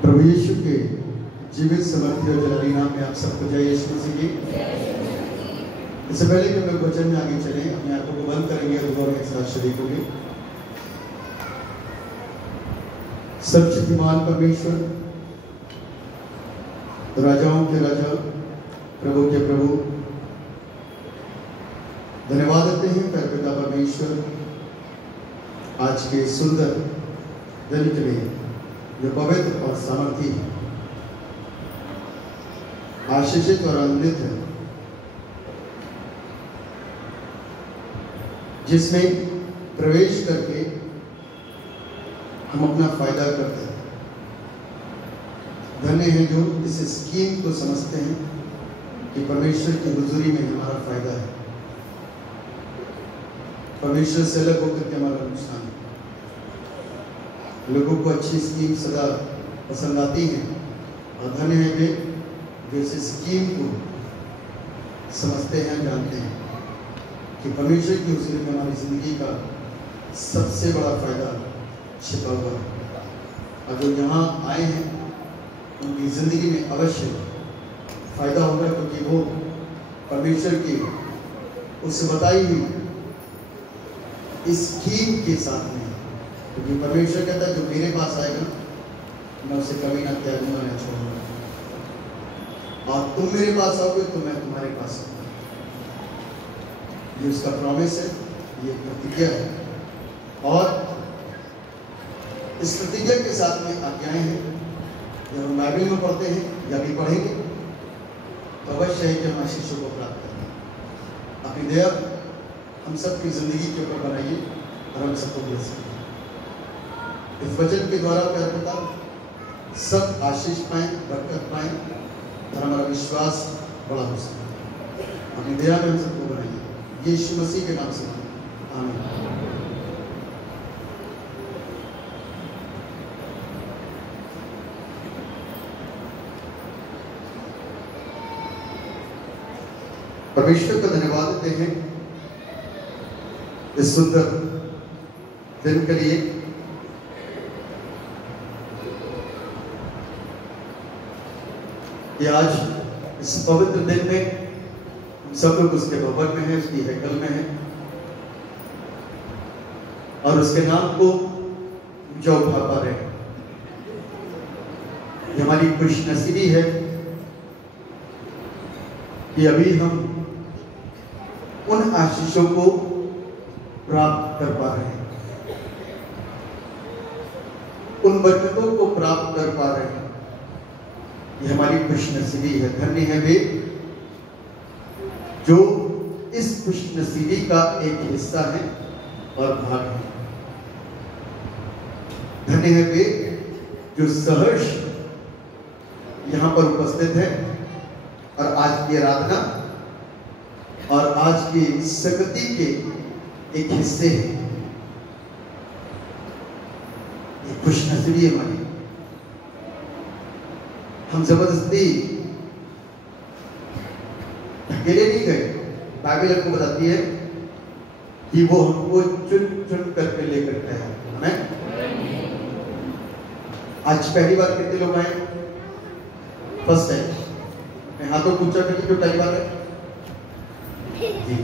प्रभु यीशु के जीवित समर्थी और जलाली नाम में आप सबको जय यीशु मसीह की। इससे पहले कि हम लोग वचन में आगे चलें, अपने आंखों को बंद करेंगे और गौर के साथ शरीक होंगे। सर्वशक्तिमान परमेश्वर, राजाओं के राजा, प्रभु के प्रभु, धन्यवाद देते हैं प्यारे पिता परमेश्वर आज के सुंदर दिन के लिए जो पवित्र और सामर्थी है, आशीषित और आनंदित है, जिसमें प्रवेश करके हम अपना फायदा करते हैं। धन्य हैं जो इस स्कीम को समझते हैं कि परमेश्वर की हुजूरी में हमारा फायदा है, परमेश्वर से अलग होकर के हमारा नुकसान है। लोगों को अच्छी स्कीम सदा पसंद आती है और धन्य है वे जो इस स्कीम को समझते हैं, जानते हैं कि परमेश्वर की हुजूरी में हमारी जिंदगी का सबसे बड़ा फायदा छिपा हुआ है। और जो यहाँ आए हैं उनकी जिंदगी में अवश्य फायदा होगा, क्योंकि वो परमेश्वर की उस बताई हुई स्कीम के साथ में, क्योंकि परमेश्वर कहता है जो मेरे पास आएगा मैं उसे कभी ना त्यागूंगा ना छोड़ूंगा, और तुम मेरे पास आओगे तो मैं तुम्हारे पास आऊंगा। ये उसका प्रॉमिस है, ये प्रतिज्ञा है, और इस प्रतिज्ञा के साथ में आज्ञाएं हैं। जब हम बाइबल में पढ़ते हैं या भी पढ़ेंगे तो अवश्य है कि हम आशीषों को प्राप्त करें। अपनी दया हम सबकी जिंदगी के ऊपर बनाइए और हम सबको मिल सके। इस वचन के द्वारा प्यारे पिता सब आशीष पाएं, बरकत पाएं और हमारा विश्वास बड़ा हो सके। अपनी दया में हम सबको बनाइए, यीशु मसीह के नाम से आमीन। परमेश्वर का धन्यवाद देते हैं इस सुंदर दिन के लिए। कि आज इस पवित्र दिन में हम सब लोग उसके भवन में हैं, उसकी हैकल में हैं, और उसके नाम को ऊंचा उठा पा रहे हैं। ये हमारी खुशनसीबी है कि अभी हम उन आशीषों को प्राप्त कर पा रहे हैं, उन बरकतों को प्राप्त कर पा रहे हैं। ये हमारी खुशनसीबी है। धन्य है वे जो इस खुशनसीबी का एक हिस्सा है और भाग है। धन्य है वे जो सहर्ष यहां पर उपस्थित है और आज की आराधना और आज की संगति के एक हिस्से है। ये खुशनसीबी है हमारी। हम जबरदस्ती अकेले नहीं गए। बाइबल हमको बताती है कि वो हमको चुन चुन करके लेकर गया है। हमें आज पहली बार कितने लोग आए? First time. हाथों को ऊंचा करिए जो पहली बार है जी,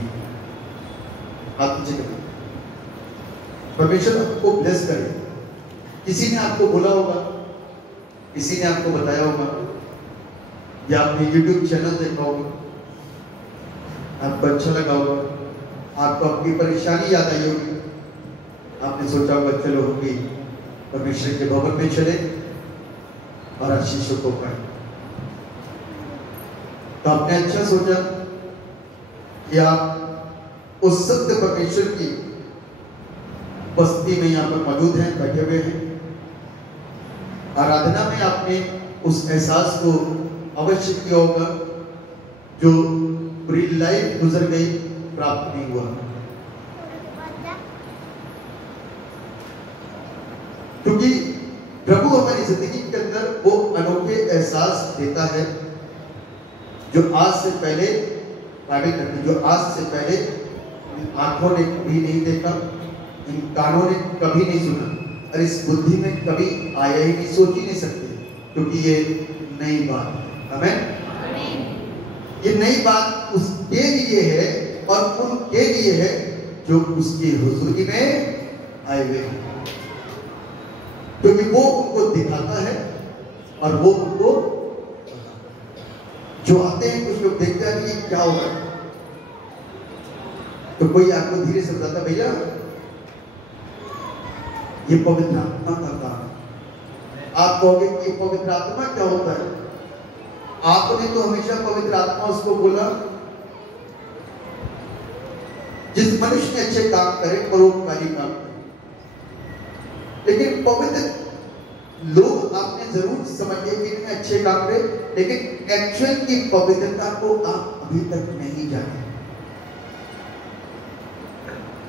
हाथ नीचे करिए। परमेश्वर आपको ब्लेस करे। किसी ने आपको बोला होगा, किसी ने आपको बताया होगा, या आपने YouTube चैनल देखा होगा, आपको अच्छा लगा होगा, आपको अपनी परेशानी याद आई होगी, आपने सोचा होगा चलो हम भी परमेश्वर के भवन में चले और आशीषों को पाए। तो आपने अच्छा सोचा कि आप उस सत्य परमेश्वर की बस्ती में यहाँ पर मौजूद हैं, बैठे हुए हैं। आराधना में आपने उस एहसास को अवश्य किया होगा जो पूरी लाइफ गुजर गई, प्राप्त नहीं हुआ। क्योंकि प्रभु हमारी जिंदगी के अंदर वो अनोखे एहसास देता है जो आज से पहले जो आज से पहले आंखों ने कभी नहीं देखा, इन कानों ने कभी नहीं सुना, और इस बुद्धि में कभी आया ही नहीं, सोच ही नहीं सकते क्योंकि ये नई बात है। आमीन। ये नई बात उसके लिए है और उनके लिए है जो उसकी हुजूरी में आए हुए हैं, क्योंकि वो उनको दिखाता है और वो उनको जो आते हैं। कुछ लोग देखते हैं कि क्या होगा, तो कोई आपको धीरे से बताता भैया ये पवित्र आत्मा का काम है। आप कहोगे कि पवित्र आत्मा क्या होता है? आपने तो हमेशा पवित्र आत्मा उसको बोला जिस मनुष्य ने अच्छे काम करे, परोपकारी काम करे। लेकिन पवित्र लोग आपने जरूर समझ लिया कि इन्हें अच्छे काम करे, लेकिन एक्चुअल की पवित्रता को आप अभी तक नहीं जाने।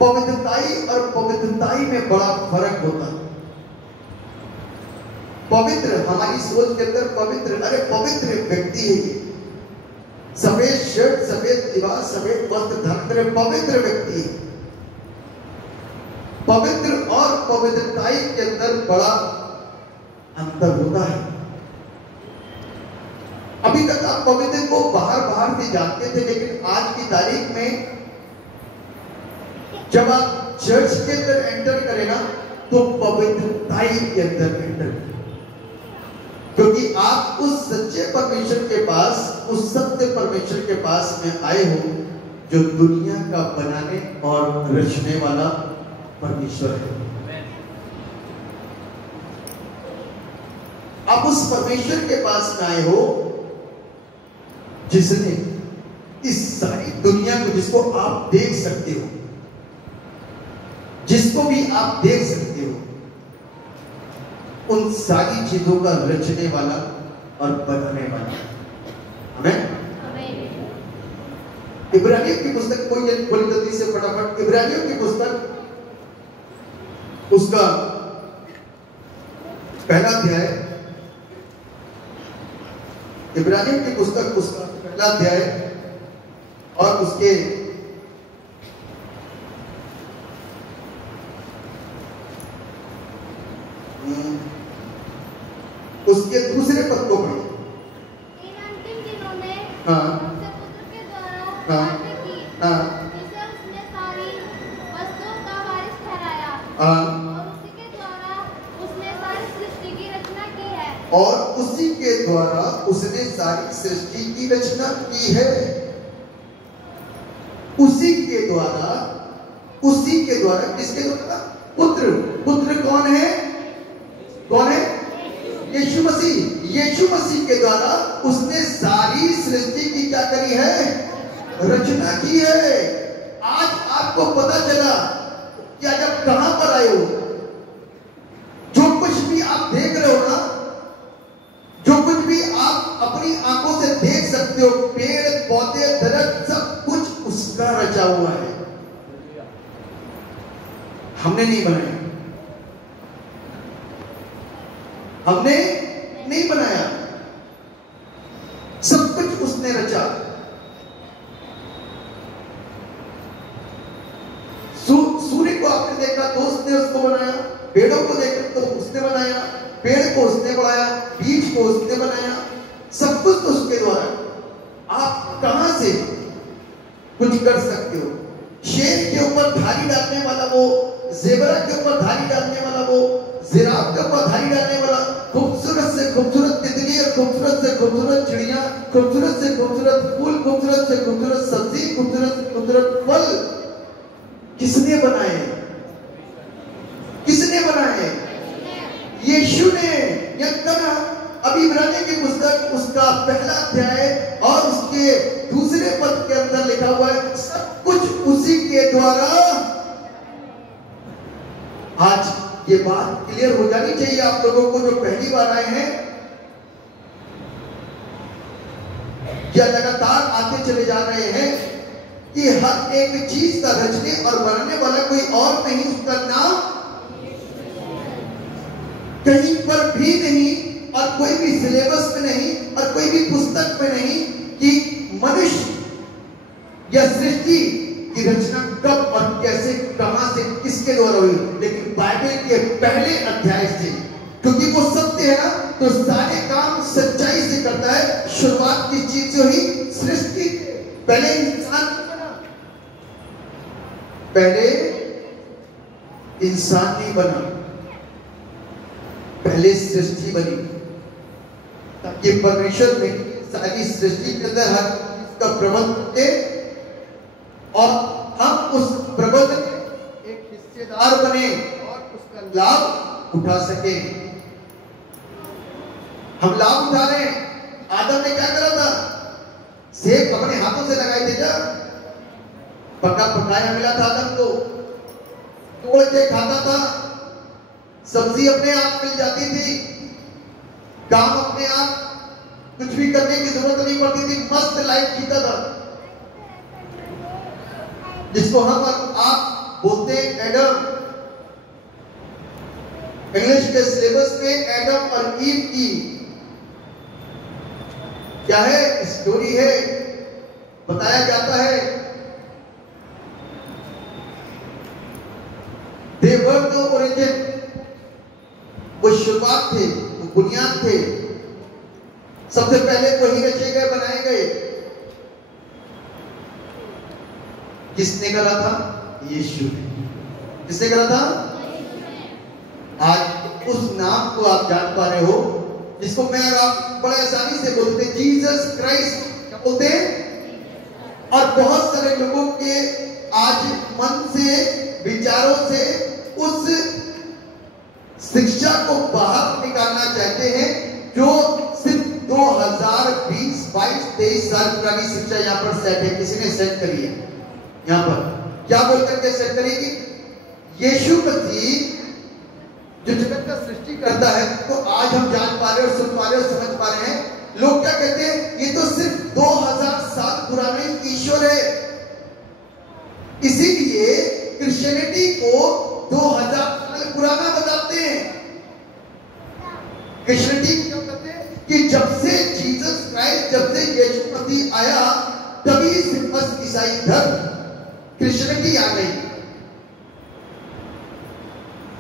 पवित्रताई और पवित्रताई में बड़ा फर्क होता है। पवित्र हमारी सोच के अंदर पवित्र, अरे पवित्र व्यक्ति है ये, सफेद शर्ट, सफेद लिबास, सफेद वस्त्र धारण करे पवित्र व्यक्ति है। पवित्र और पवित्रताई के अंदर बड़ा अंतर होता है। अभी तक आप पवित्र को बाहर से जानते थे, लेकिन आज की तारीख में जब आप चर्च के अंदर एंटर करें ना, तो पवित्रताई के अंदर एंटर करें, क्योंकि आप उस सच्चे परमेश्वर के पास, उस सत्य परमेश्वर के पास में आए हो जो दुनिया का बनाने और रचने वाला परमेश्वर है। आप उस परमेश्वर के पास में आए हो जिसने इस सारी दुनिया को, जिसको आप देख सकते हो, जिसको भी आप देख सकते हो, उन सारी चीजों का रचने वाला और बनाने वाला। आमीन। इब्रानियों की पुस्तक, कोई बड़ी जल्दी से फटाफट इब्रानियों की पुस्तक, उसका पहला अध्याय, इब्रानियों की पुस्तक उसका पहला अध्याय और उसके दूसरे पद को पढ़े। इन अंतिम दिनों में हाँ उसके पुत्र के द्वारा हाँ बातें की, हाँ जिसे उसने सारी वस्तुओं का वारिस ठहराया, हाँ और उसी के द्वारा उसने सारी सृष्टि की रचना की है। और उसी के द्वारा उसने सारी सृष्टि की रचना की है। उसी के द्वारा, उसी के द्वारा, किसके द्वारा? पुत्र। पुत्र कौन है? कौन है? यीशु मसीह। यीशु मसीह के द्वारा उसने सारी सृष्टि की क्या करी है? रचना की है। आज आपको पता चला कि आज आप कहां पर आए हो। जो कुछ भी आप देख रहे हो ना, जो कुछ भी आप अपनी आंखों से देख सकते हो, पेड़ पौधे दरख्त, सब कुछ उसका रचा हुआ है। हमने नहीं बनाया, हमने नहीं बनाया, सब कुछ उसने रचा। सूर्य को आपने देखा तो उसने उसको बनाया, पेड़ों को देखा तो उसने बनाया, पेड़ को उसने बनाया, बीज को उसने बनाया, सब कुछ तो उसके द्वारा। आप कहां से कुछ कर सकते हो? शेर के ऊपर धारी डालने वाला वो, ज़ेबरा के ऊपर धारी डालने वाला वो, जिराफ के ऊपर धारी डालने वाला, खूबसूरत से खूबसूरत तितली और खूबसूरत से खूबसूरत चिड़िया, खूबसूरत से खूबसूरत फूल, खूबसूरत से खूबसूरत सब्जी, खूबसूरत से खूबसूरत फल किसने बनाए? किसने बनाए? यीशु ने। अभी इब्रानियों की पुस्तक उसका पहला अध्याय और उसके दूसरे पद के अंदर लिखा हुआ है, सब कुछ उसी के द्वारा। आज ये बात क्लियर हो जानी चाहिए आप लोगों को जो पहली बार आए हैं, या लगातार आते चले जा रहे हैं, कि हर एक चीज का रचने और बनाने वाला कोई और नहीं, उसका नाम कहीं पर भी नहीं, और कोई भी सिलेबस में नहीं, और कोई भी पुस्तक में नहीं कि मनुष्य या सृष्टि की रचना कब और कैसे, कहां से, किसके द्वारा हुई। लेकिन बाइबल के पहले अध्याय से, क्योंकि वो सत्य है ना, तो सारे काम बना, पहले सृष्टि बनी, ताकि परमेश्वर में सारी सृष्टि के अंदर हर चीज का प्रबंध करते और हम उस प्रबंध में एक हिस्सेदार बने और उसका लाभ उठा सके। हम लाभ उठा रहे हैं। आदम ने क्या करा था? सेब अपने हाथों से लगाए थे। क्या पका पकाया मिला था आदम को, तोड़ के खाता था, सब्जी अपने आप मिल जाती थी, काम अपने आप, कुछ भी करने की जरूरत नहीं पड़ती थी, मस्त लाइफ जीता था, जिसको हम और आप बोलते हैं एडम। इंग्लिश के सिलेबस में एडम और ईव की क्या है, स्टोरी है, बताया जाता है। They were the origin, वो शुरुआत थे, वो बुनियाद थे, सबसे पहले वही रचे गए, बनाए गए। किसने करा था? यीशु ने। किसने करा था? आज उस नाम को आप जान पा रहे हो, जिसको मैं और आप बड़े आसानी से बोलते हैं जीसस क्राइस्ट। क्या बोलते हैं? और बहुत सारे लोगों के आज मन से, विचारों से उस शिक्षा को बाहर निकालना चाहते हैं, जो सिर्फ 2020, 22, 23 साल पुरानी शिक्षा यहाँ पर सेट है। किसी ने सेट करी है यहाँ पर? क्या बोलकर के सेट करेगी? यीशु मसीह जो जगत का सृष्टि करता है, तो आज हम जान पा रहे और सुन पा रहे और समझ पा रहे हैं। लोग क्या कहते हैं? ये तो सिर्फ 2000 साल पुराने ईश्वर है। इसीलिए क्रिश्चियनिटी को 2000 साल पुराना बताते हैं। क्रिश्चियनिटी क्या कहते हैं? कि जब से जीसस क्राइस्ट, जब से यीशु मसीह आया, तभी से बस ईसाई धर्म, क्रिश्चियनिटी आ गई।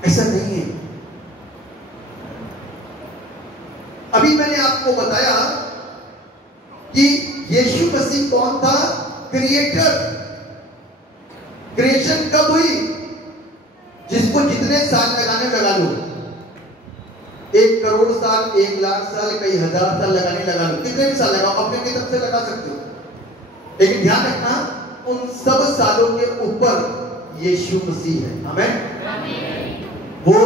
ऐसा नहीं है। अभी मैंने आपको बताया कि यीशु मसीह कौन था? क्रिएटर। क्रिएशन कब हुई? जिसको जितने साल लगाने लगा लो, 1 करोड़ साल, 1 लाख साल, कई हजार साल लगाने लगा लो, कितने भी साल लगाओ, अपने की तरफ से लगा सकते हो, लेकिन ध्यान रखना उन सब सालों के ऊपर यीशु मसीह है। आमीन। वो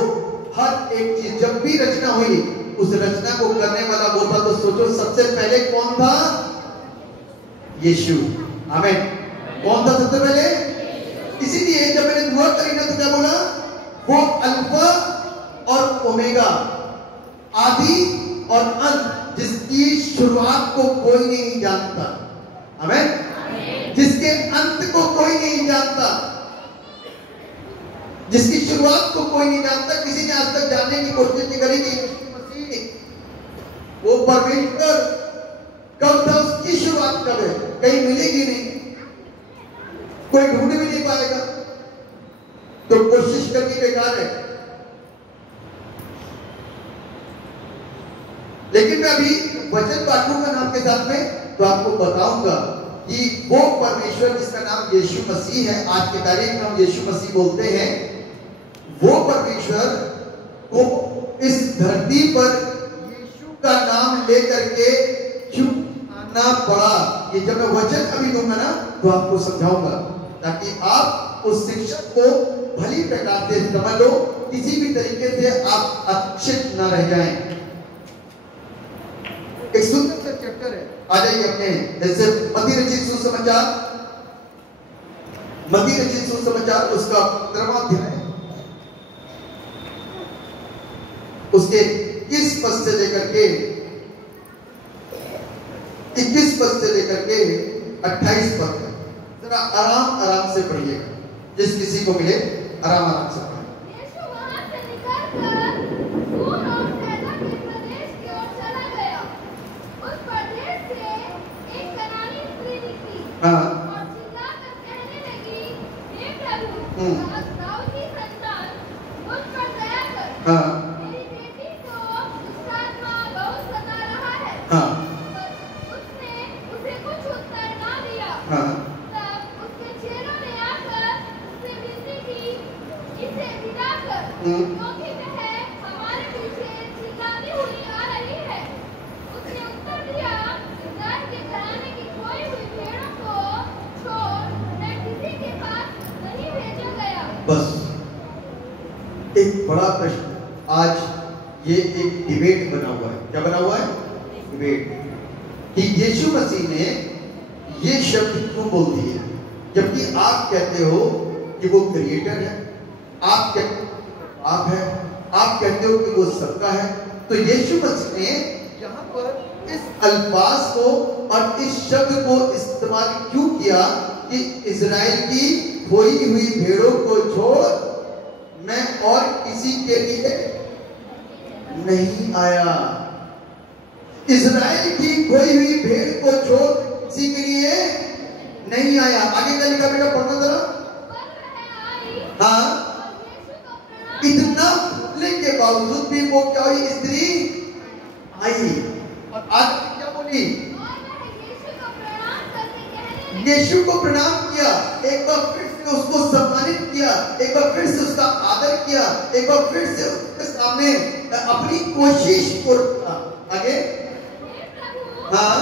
हर एक चीज, जब भी रचना हुई, उस रचना को करने वाला वो था। तो सोचो सबसे पहले कौन था? यीशु। आमीन। कौन था सबसे पहले? इसीलिए जब मैंने दुआ करी ना, तो क्या बोला? वो अल्फा और ओमेगा, आदि और अंत, जिसकी शुरुआत को कोई नहीं जानता। आमीन। जिसके अंत को कोई नहीं जानता, जिसकी शुरुआत को कोई नहीं जानता। किसी ने आज तक जानने की कोशिश नहीं करी कि यीशु मसीह वो परमेश्वर कब था, उसकी शुरुआत कब है? कहीं मिलेगी नहीं, कोई ढूंढ भी नहीं पाएगा, तो कोशिश करनी बेकार है। लेकिन मैं अभी वचन बांटूंगा ना आपके साथ में, तो आपको बताऊंगा कि वो परमेश्वर जिसका नाम यीशु मसीह है, आज की तारीख में हम यीशु मसीह बोलते हैं, वो परमेश्वर को इस धरती पर यीशु का नाम लेकर के क्यों आना पड़ा, ये जब मैं वचन अभी दूंगा ना, तो आपको समझाऊंगा, ताकि आप उस शिक्षा को भली प्रकार से समझ लो, किसी भी तरीके से आप अशिक्षित न रह जाएं। एक सुंदर सा चैप्टर है, आ जाइए अपने, जैसे मत्ती रचित सुसमाचार, मत्ती रचित सुसमाचार उसका 15वां अध्याय, उसके 21 पद से लेकर के 21 पद से लेकर के 28 पद तक जरा आराम आराम से पढ़िएगा, जिस किसी को मिले आराम आराम से पढ़िए। यीशु वहां से निकलकर दूर और सैदा के प्रदेश की ओर चला गया। उस प्रदेश से एक कनानी स्त्री निकली और चिल्लाकर कहने लगी, हे प्रभु, दाऊद की संतान, मुझ पर दया कर। मेरी बेटी को दुष्ट आत्मा बहुत सता रहा है। पर उसने उसे कुछ उत्तर ना दिया। तब उसके चेलों ने आकर उससे विनती की, इसे विदा कर। बस एक बड़ा प्रश्न, आज ये एक डिबेट बना हुआ है। क्या बना हुआ है? डिबेट, कि यीशु मसीह ने ये शब्द क्यों बोल दिए, जबकि आप कहते हो कि वो क्रिएटर है, आप कहते हो आप है, आप कहते हो कि वो सबका है। तो यीशु मसीह ने यहाँ पर इस अल्फाज को और इस शब्द को इस्तेमाल क्यों किया कि इजराइल की खोई हुई भेड़ों को छोड़ मैं और किसी के लिए नहीं आया। इजराइल की खोई हुई भेड़ को छोड़ किसी के लिए नहीं आया। आगे क्या लिखा बेटा, पढ़ना जरा। हाँ, इतना बोलने के बावजूद भी वो क्या हुई, स्त्री आई। और आज क्या बोली, यीशु को प्रणाम किया, एक बार फिर से उसको सम्मानित किया, एक बार फिर से उसका आदर किया, एक बार फिर से उसके सामने अपनी कोशिश को रखा। आगे, हाँ,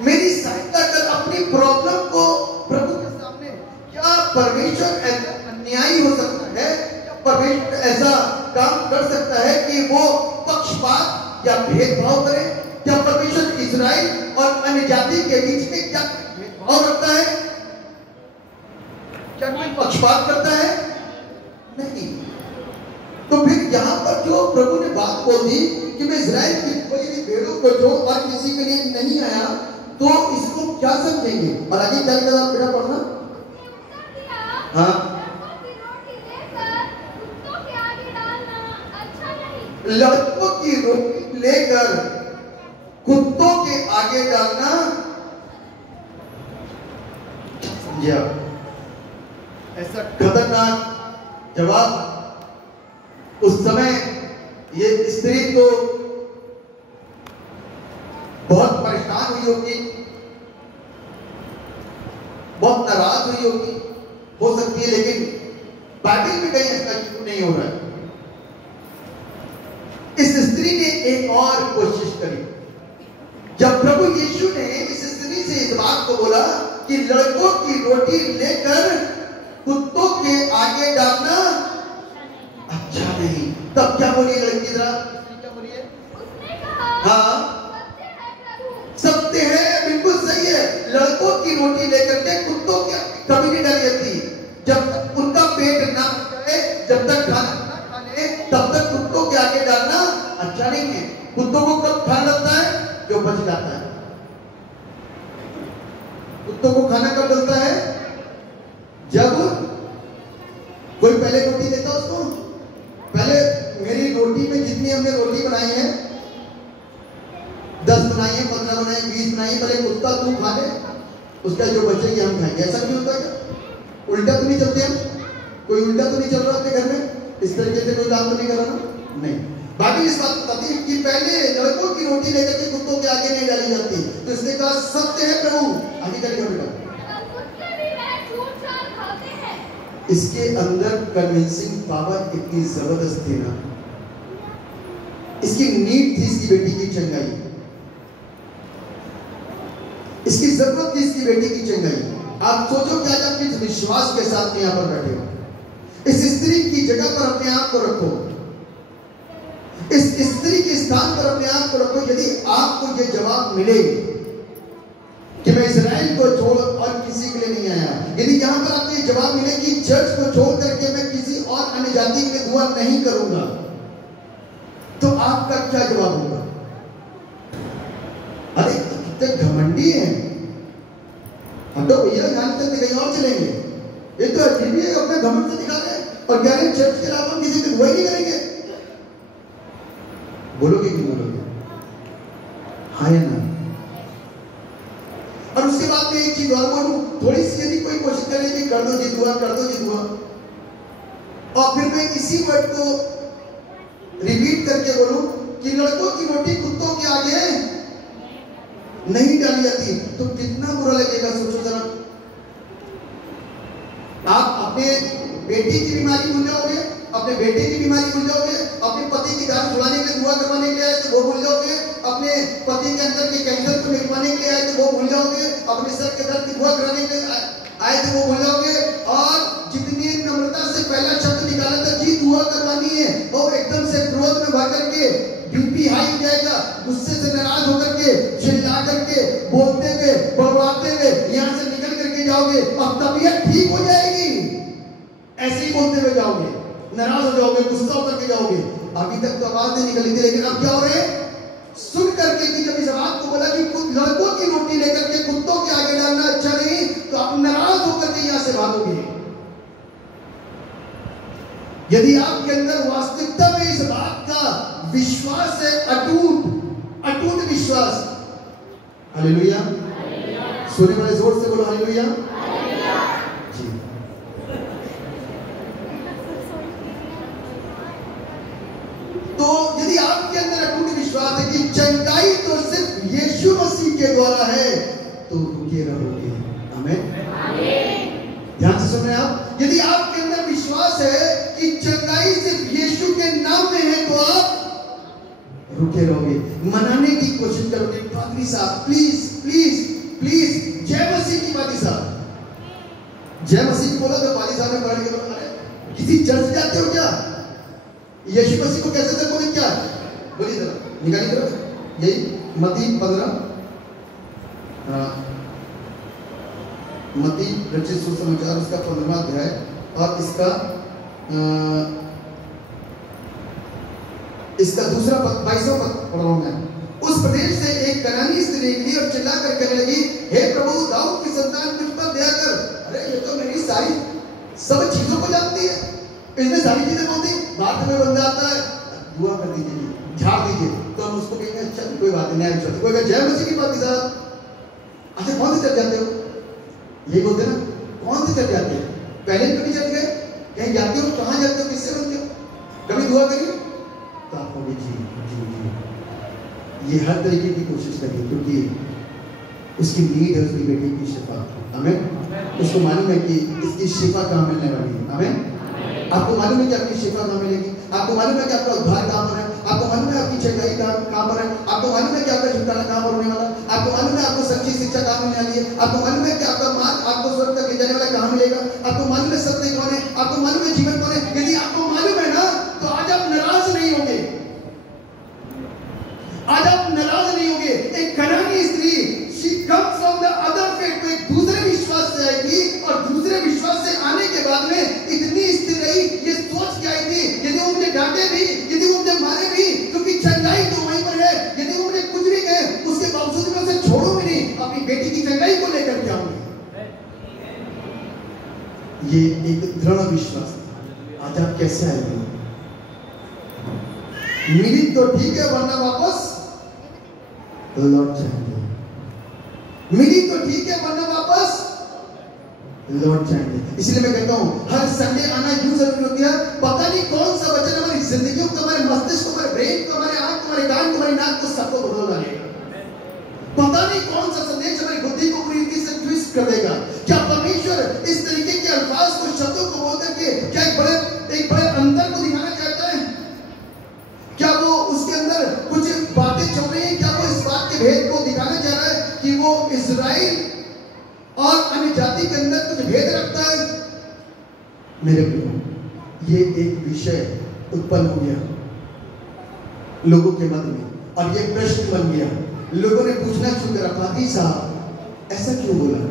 मेरी सहायता कर, अपनी प्रॉब्लम को प्रभु के सामने। क्या परमेश्वर ऐसा अन्यायी हो सकता है? क्या परमेश्वर ऐसा काम कर सकता है कि वो पक्षपात या भेदभाव करे? क्या परमेश्वर इजराइल और अन्य जाति के बीच में क्या भेदभाव रखता है? क्या कोई पक्षपात करता है? नहीं। तो फिर यहाँ पर जो प्रभु ने बात बोल दी कि मैं इजराइल की कोई भी भेड़ों को जो और किसी के लिए नहीं आया, तो इसको क्या समझेंगे? और आगे क्या लिखा है, बेटा पढ़ना। हाँ, लड़कों की रोटी लेकर कुत्तों के आगे डालना, समझिए आप, ऐसा खतरनाक जवाब। उस समय ये स्त्री तो बहुत परेशान हुई होगी, बहुत नाराज हुई होगी, हो सकती है, लेकिन बाइबल में कहीं ऐसा क्यों नहीं हो रहा है? इस स्त्री ने एक और कोशिश करी। जब प्रभु यीशु ने इस स्त्री से इस बात को बोला कि लड़कों की रोटी लेकर कुत्तों के आगे डालना अच्छा नहीं, तब क्या बोली लड़की? जरा क्या बोली है? हाँ, सत्य है, बिल्कुल सही है। लड़कों की रोटी लेकर के कुत्तों के कभी नहीं डाली जाती। जब तक उनका पेट ना भरे, जब तक खाना ना खाने, तब तक कुत्तों के आगे डालना अच्छा नहीं है। कुत्तों को कब खाना लगता है? जो बच जाता है। कुत्तों को खाना कब लगता है? जब कोई पहले रोटी देता उसको। पहले मेरी रोटी में जितनी हमने रोटी बनाई है, 10 बनाई है, 15 बनाई, 20 बनाई, पहले कुत्ता तू खा ले, उसका जो बचेगी हम खाएंगे। ऐसा क्यों होता है? उल्टा तो नहीं चलते हम? कोई उल्टा तो नहीं चल रहा अपने घर में? इस तरीके से कोई काम तो नहीं कर रहा ना? नहीं। बाकी इस बात बताती है कि पहले लड़कों की रोटी लेकर के कुत्तों के आगे नहीं डाली जाती। तो इसने कहा सत्य है प्रभु। आगे करेगा बेटा। इसके अंदर कन्विंसिंग पावर इतनी जबरदस्त थी ना, इसकी नीड थी इसकी बेटी की चंगाई, इसकी जरूरत थी इसकी बेटी की चंगाई। आप सोचो कि आज आप किस विश्वास के साथ यहाँ पर बैठे हो। इस स्त्री की जगह पर अपने आप को रखो, इस स्त्री के स्थान पर अपने आप को रखो। यदि आपको यह जवाब मिले कि मैं इजराइल को छोड़ और किसी के लिए नहीं आया, यदि यहाँ पर आपको ये जवाब मिले कि चर्च को छोड़ करके मैं किसी और अन्य जाति के लिए दुआ नहीं करूंगा, तो आपका क्या जवाब होगा? अरे कितने घमंडी हैं हम तो, भैया यहाँ तक कहीं और चलेंगे। ये तो अजीब है, अपने घमंड से दिखा रहे हैं और कह रहे हैं चर्च के अलावा हम किसी की दुआ ही नहीं करेंगे। बोलोगे कि बोलोगे? हाँ या ना? और उसके बाद में एक चीज और बोलूं, थोड़ी सी यदि कोई कोशिश करे कि कर दो जी दुआ, कर दो जी दुआ, और फिर मैं इसी वर्ड को रिपीट करके बोलूं कि लड़कों की रोटी कुत्तों के आगे नहीं डाली जाती, तो कितना बुरा लगेगा? सोचो जरा। आप अपने बेटी की बीमारी भूल जाओगे, अपने बेटे की बीमारी भूल जाओगे, अपने पति की दारू छुड़ाने के लिए दुआ करवाने के लिए आए तो वो भूल जाओगे, अपने पति के अंदर के कैंसर को निकलवाने के लिए आए तो वो भूल जाओगे, अपने सर के दर्द की दुआ कराने के लिए आए तो वो भूल जाओगे, और जितने पहला शब्द निकाला था जीत हुआ करवानी है, और एकदम से क्रोध में भर करके बीपी हाई हो जाएगा, गुस्से से नाराज होकर के चिल्ला करके बोलते हुए बड़वाते हुए यहां से निकल करके जाओगे और तबीयत ठीक हो जाएगी। ऐसे ही बोलते हुए जाओगे, नाराज हो जाओगे, गुस्सा होकर के जाओगे। अभी तक तो आवाज नहीं निकली थी, लेकिन अब क्या हो रहे हैं? सुन करके कि जब इस बात को बोला कि लड़कों की रोटी लेकर के कुत्तों के आगे डालना अच्छा नहीं, तो आप नाराज होकर के यहां से भागोगे। यदि आपके अंदर वास्तविकता में इस बात का विश्वास है, अटूट विश्वास, हालेलुया, सुनने वाले जोर से बोलो हालेलुया। जी, तो यदि आपके अंदर अटूट विश्वास है कि चंगाई तो सिर्फ यीशु मसीह के द्वारा है, तो रुके रहोगे। आमीन। ध्यान से सुन रहे हैं आप? यदि आपके अंदर विश्वास है कि चंगाई सिर्फ यीशु के नाम में है, तो आप रुके रहोगे। मनाने की कोशिश करोगे, पादरी साहब प्लीज प्लीज प्लीज, जय मसीह की पादरी साहब, जय मसीह की बोला तो पादरी साहब ने पढ़ के बोला, अरे किसी चर्च जाते हो क्या? यीशु मसीह को कैसे तक बोले क्या? बोलिए जरा, निकालिए जरा, यही मत्ती 15, मत्ती रचित सुसमाचार उसका 15वां अध्याय और इसका दूसरा 22वां पद पढ़ रहा हूं मैं। उस प्रदेश से एक कनानी स्त्री निकली और चिल्लाकर कहने लगी, हे प्रभु दाऊद की संतान मुझ पर दया कर। अरे ये तो मेरी सारी सब चीजों को जानती है, इसने सारी चीजें बोलती। बात में बंदा आता है, दुआ कर दीजिए, झाड़ दीजिए, तो हम उसको कहेंगे अच्छा कोई बात नहीं, कोई कहे जय मसीह की बात साहब। अच्छा कौन से चल जाते हो? ये बोलते ना, कौन से चल जाते हैं? पहले कभी चल गए, कहीं जाते हो, कहां जाते हो, किससे बनते हो, कभी दुआ करिए तो आप कहोगे जी जी जी। ये हर तरीके की कोशिश करिए, क्योंकि उसकी नीड है, उसकी बेटी की शिफा। आमीन। उसको मालूम है कि इसकी शिफा कहां मिलने वाली है। आमीन। आपको मालूम है कि आपकी शिफा कहां मिलेगी, आपको मालूम है कि आपका उद्धार कहां पर है, आपको मालूम है आपकी चंगाई कहां पर है, आपको मालूम है कि आपका छुटकारा कहां पर होने वाला है, आपको मालूम है आपको सच्ची शिक्षा कहां मिलने वाली है, आपको मालूम है कि आपका मार्ग आपको स्वर्ग तक ले जाने वाला कहां मिलेगा, आपको मालूम है सत्य कौन है, आपको मालूम है जीवन कौन है। यदि आपको मालूम है ना, तो आज आप नाराज नहीं होंगे, आज आप नाराज नहीं होंगे। एक कनानी स्त्री, she comes from the other faith, तो एक दूसरे विश्वास से आएगी, और दूसरे विश्वास से आने के बाद में इतनी स्थिर रही, ये सोच के आई थी, यदि वो मुझे डांटे भी, यदि वो मुझे मारे भी, क्योंकि चंगाई तो वहीं पर है, यदि वो मुझे कुछ भी कहे, उसके बावजूद मैं उसे छोड़ू भी नहीं, अपनी बेटी की चंगाई को लेकर के आऊंगी। ये एक दृढ़ विश्वास। आज आप कैसे आएंगे? मिली तो ठीक है, वरना वापस लौट जाएंगे। मिली तो ठीक है, वरना वापस लौट जाएंगे। इसलिए मैं कहता हूं हर संडे आना यूं जरूरी होती है। पता नहीं कौन सा वचन हमारी जिंदगी को, हमारे मस्तिष्क को, हमारे ब्रेन को, हमारे आंख, हमारे कान, हमारी नाक को, सबको बदल डालेगा। पता नहीं कौन सा संदेश हमारी बुद्धि को पूरी रीति से ट्विस्ट कर देगा। क्या परमेश्वर इस तरीके के अल्फाज को, शब्दों को बोल करके क्या एक बड़े अंतर को दिखाना चाहता है? क्या वो उसके अंदर कुछ बातें चल रही हैं? क्या वो इस बात के भेद को दिखाना चाह रहा है कि वो इजराइल और अन्य जाति के अंदर कुछ भेद रखता है? मेरे प्रियो, ये एक विषय उत्पन्न हो गया लोगों के मन में, और ये प्रश्न बन गया। लोगों ने पूछना शुरू करा, पादरी साहब ऐसा क्यों बोला?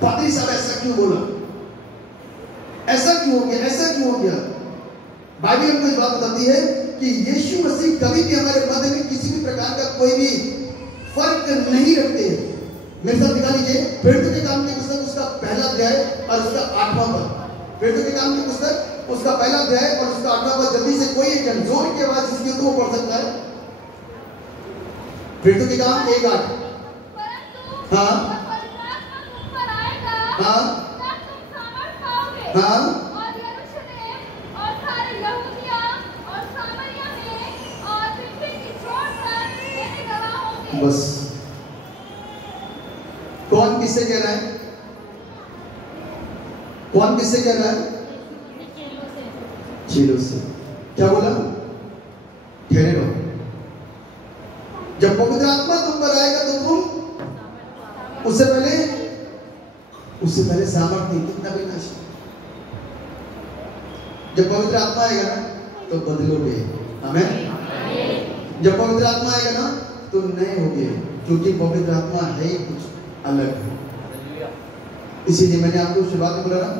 पादरी साहब ऐसा क्यों बोला? ऐसा क्यों हो गया? ऐसा क्यों हो गया? बाइबल हमको इस बात बताती है कि यीशु मसीह कभी भी हमारे मध्य में किसी भी प्रकार का कोई भी फर्क नहीं रखते हैं। मेरे साथ निकाल लीजिए प्रेरितों के काम की पुस्तक, उसका पहला अध्याय और उसका 8वां पद। प्रेरितों के काम की पुस्तक, उसका पहला अध्याय और उसका 8वां पद। जल्दी से कोई एक जोर की आवाज जिसकी हो तो वो पढ़ सकता है। प्रेरितों के काम 1:8। हाँ हाँ हाँ, बस कौन किससे कह रहा है? कौन किससे कह रहा है? चेलों से। क्या बोला? ठहरे रहो, जब पवित्र आत्मा तुम पर आएगा तो तुम उससे पहले सामर्थ्य कितना विनाश। जब पवित्र आत्मा आएगा ना तो बदलोगे, आमेन। जब पवित्र आत्मा आएगा ना तो नए होगे, क्योंकि पवित्र आत्मा है ही कुछ अलग। इसीलिए मैंने आपको शुरुआत में बोला ना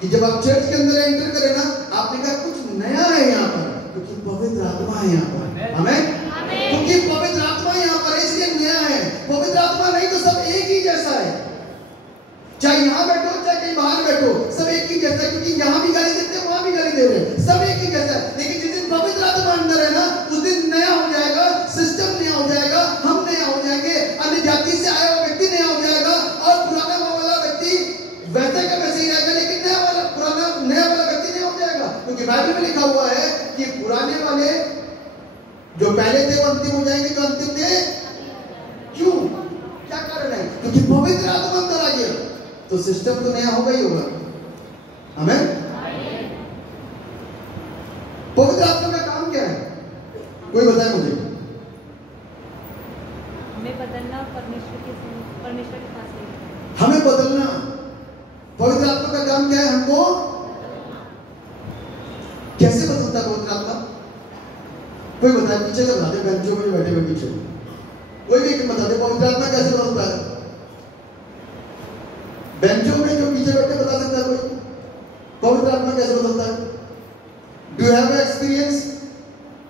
कि जब आप चर्च के अंदर एंटर करें ना, आपने कहा कुछ नया है यहाँ पर, क्योंकि पवित्र आत्मा है यहाँ पर, आमेन। क्योंकि पवित्र आत्मा यहाँ पर है इसलिए नया है। पवित्र आत्मा नहीं तो सब एक ही जैसा है, चाहे यहाँ बैठो चाहे कहीं बाहर बैठो, सब एक ही जैसा है। क्योंकि यहाँ भी गाली देते हैं, वहां भी गाली दे रहे हैं, सब एक ही जैसा है। लेकिन जिस दिन पवित्र आत्मा अंदर है ना, उस दिन नया हो जाएगा, सिस्टम नया हो जाएगा, हम नया हो जाएंगे, अन्य जाति से आया हुआ व्यक्ति नया हो जाएगा, और पुराना वाला व्यक्ति वैसे का वैसे ही रहेगा, लेकिन नया वाला व्यक्ति नहीं हो जाएगा। क्योंकि बाइबल में लिखा हुआ है कि पुराने वाले जो पहले थे वो अंतिम हो जाएंगे, जो अंतिम थे। क्यों? क्या कारण है? क्योंकि पवित्र आत्मा अंदर आ गया, तो सिस्टम तो नया होगा ही होगा, आमेन। पवित्र आत्मा का काम क्या है? कोई बताए मुझे। हमें बदलना, परमेश्वर के पास लेना। हमें बदलना। पवित्र आत्मा का काम क्या है? हमको कैसे बदलता है पवित्र आत्मा? कोई बताए, पीछे से बता दे, बेंचों में बैठे हुए पीछे कोई भी बता दे, पवित्र आत्मा कैसे बदलता है? बेंचों में जो पीछे बैठे बता सकता है कोई? पवित्र आत्मा कैसे बदलता है? Do you have experience?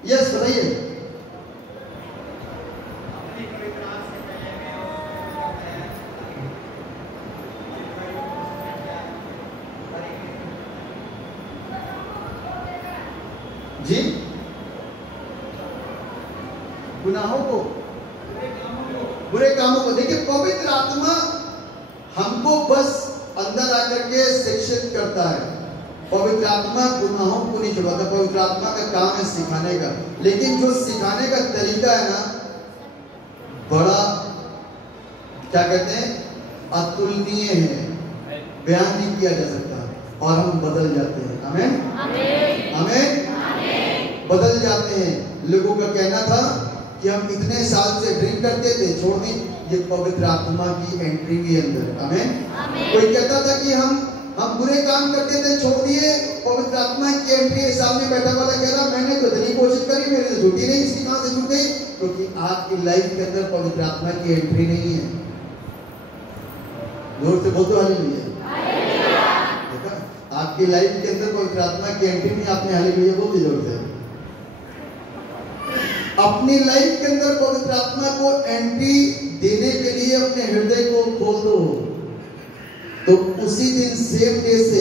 Yes, बताइए। जी, गुनाहों को, बुरे कामों को। देखिए, पवित्र आत्मा हमको बस अंदर आकर के शिक्षित करता है। पवित्र आत्मा गुनाहों को नहीं छुड़ाता। पवित्र आत्मा का काम है सिखाने का, लेकिन जो सिखाने का तरीका है ना, बड़ा क्या कहते हैं, अतुलनीय है, बयान नहीं किया जा सकता, और हम बदल जाते हैं, आमेन आमेन, बदल जाते हैं। लोगों का कहना था कि हम इतने साल से ड्रिंक करते थे, छोड़ दी, ये पवित्र आत्मा की एंट्री भी अंदर, आमेन। कोई कहता था कि हम बुरे काम करते थे, छोड़ दिए, पवित्र आत्मा की एंट्री है। सामने बैठा वाला कह रहा मैंने तो इतनी कोशिश करी, मेरी तो छूटी नहीं, इसकी कहां से छूट गई? क्योंकि आपकी लाइफ के अंदर पवित्र आत्मा की एंट्री नहीं है। जोर से बोल दो हालेलुया। देखा, आपकी लाइफ के अंदर पवित्र आत्मा की एंट्री नहीं, आपने हालेलुया बोल दी जोर से। अपनी लाइफ के अंदर पवित्र आत्मा को एंट्री देने के लिए अपने हृदय को खोल दो, तो उसी दिन सेम डे से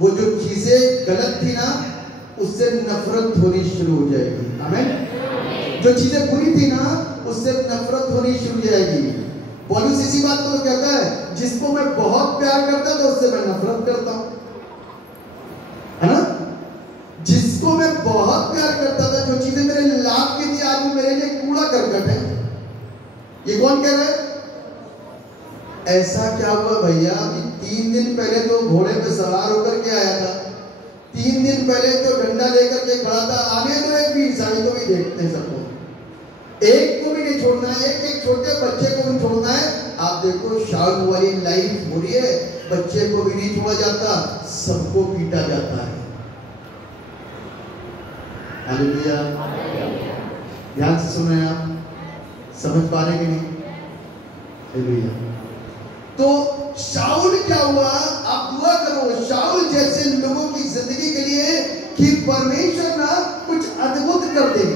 वो जो चीजें गलत थी ना, उससे नफरत होनी शुरू हो जाएगी, आमेन। जो चीजें बुरी थी ना, उससे नफरत होनी शुरू हो जाएगी। पौलुस इसी बात को तो कहता है, जिसको मैं बहुत प्यार करता था उससे मैं नफरत करता हूं, है ना। जिसको मैं बहुत प्यार करता था, जो चीजें मेरे लाभ की थी, आज वो मेरे लिए कूड़ा करकट है। ये कौन कह रहा है? ऐसा क्या हुआ भैया, 3 दिन पहले तो घोड़े पे सवार होकर के आया था, 3 दिन पहले तो डंडा लेकर के खड़ा था, आने दो एक भी ईसाई को भी देखते हैं सबको, एक को भी नहीं छोड़ना है, एक छोटे बच्चे को भी छोड़ना है। आप देखो शाउल वाली लाइफ हो रही है, बच्चे को भी नहीं छोड़ा जाता, सबको पीटा जाता है। हालेलुया। ध्यान से सुन रहे हैं आप, समझ पा रहे कि नहीं? हालेलुया। तो शाऊल क्या हुआ? आप दुआ करो शाऊल जैसे लोगों की जिंदगी के लिए कि परमेश्वर ना कुछ अद्भुत कर दे।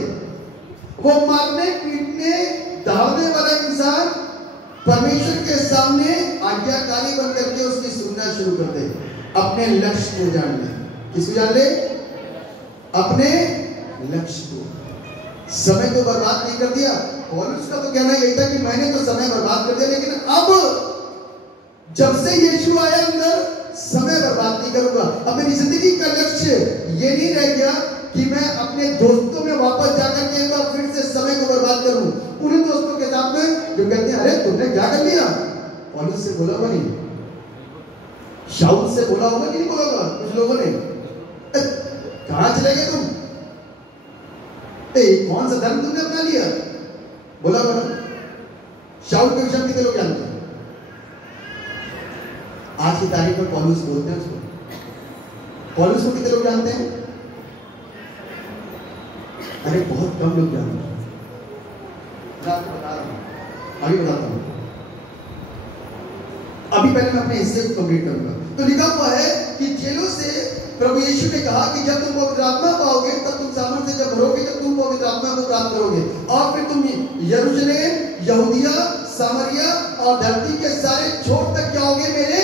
वो मारने पीटने दहाड़ने वाला इंसान परमेश्वर के सामने आज्ञाकारी बन करके उसकी सुनना शुरू कर दे। अपने लक्ष्य को जान ले। किसको जान ले? अपने लक्ष्य को। समय तो बर्बाद नहीं कर दिया। पौलुस का तो कहना यही था कि मैंने तो समय बर्बाद कर दिया, लेकिन अब जब से यीशु आया अंदर, समय बर्बाद नहीं करूंगा। अब मेरी जिंदगी का लक्ष्य ये नहीं रह गया कि मैं अपने दोस्तों में वापस जाकर के एक बार फिर से समय को बर्बाद करूं। उन्हीं दोस्तों के साथ में जो कहते हैं अरे तुमने क्या कर लिया। पौलुस से बोला होगा नहीं, शाऊल से बोला होगा कि नहीं बोला होगा कुछ लोगों ने, कहां चले गए तुम, कौन सा धर्म तुमने अपना लिया, बोला बोला। शाऊल के विषय में कितने लोग जानते हैं? आज की तारीख में पौलुस बोलते हैं उसको। पौलुस को कितने लोग जानते हैं? अरे बहुत कम लोग जानते हैं, मैं आपको बता रहा हूँ, आगे बताता हूँ। अभी पहले मैं अपने हिस्से को कंप्लीट करूंगा। तो लिखा हुआ है कि चेलों से प्रभु यीशु ने कहा कि जब तुम पवित्र आत्मा पाओगे तब तुम सामर्थ्य से जब भरोगे जब तुम पवित्र आत्मा को प्राप्त करोगे और फिर तुम यरूशलेम, यहूदिया, सामरिया और धरती के सारे छोर तक जाओगे, मेरे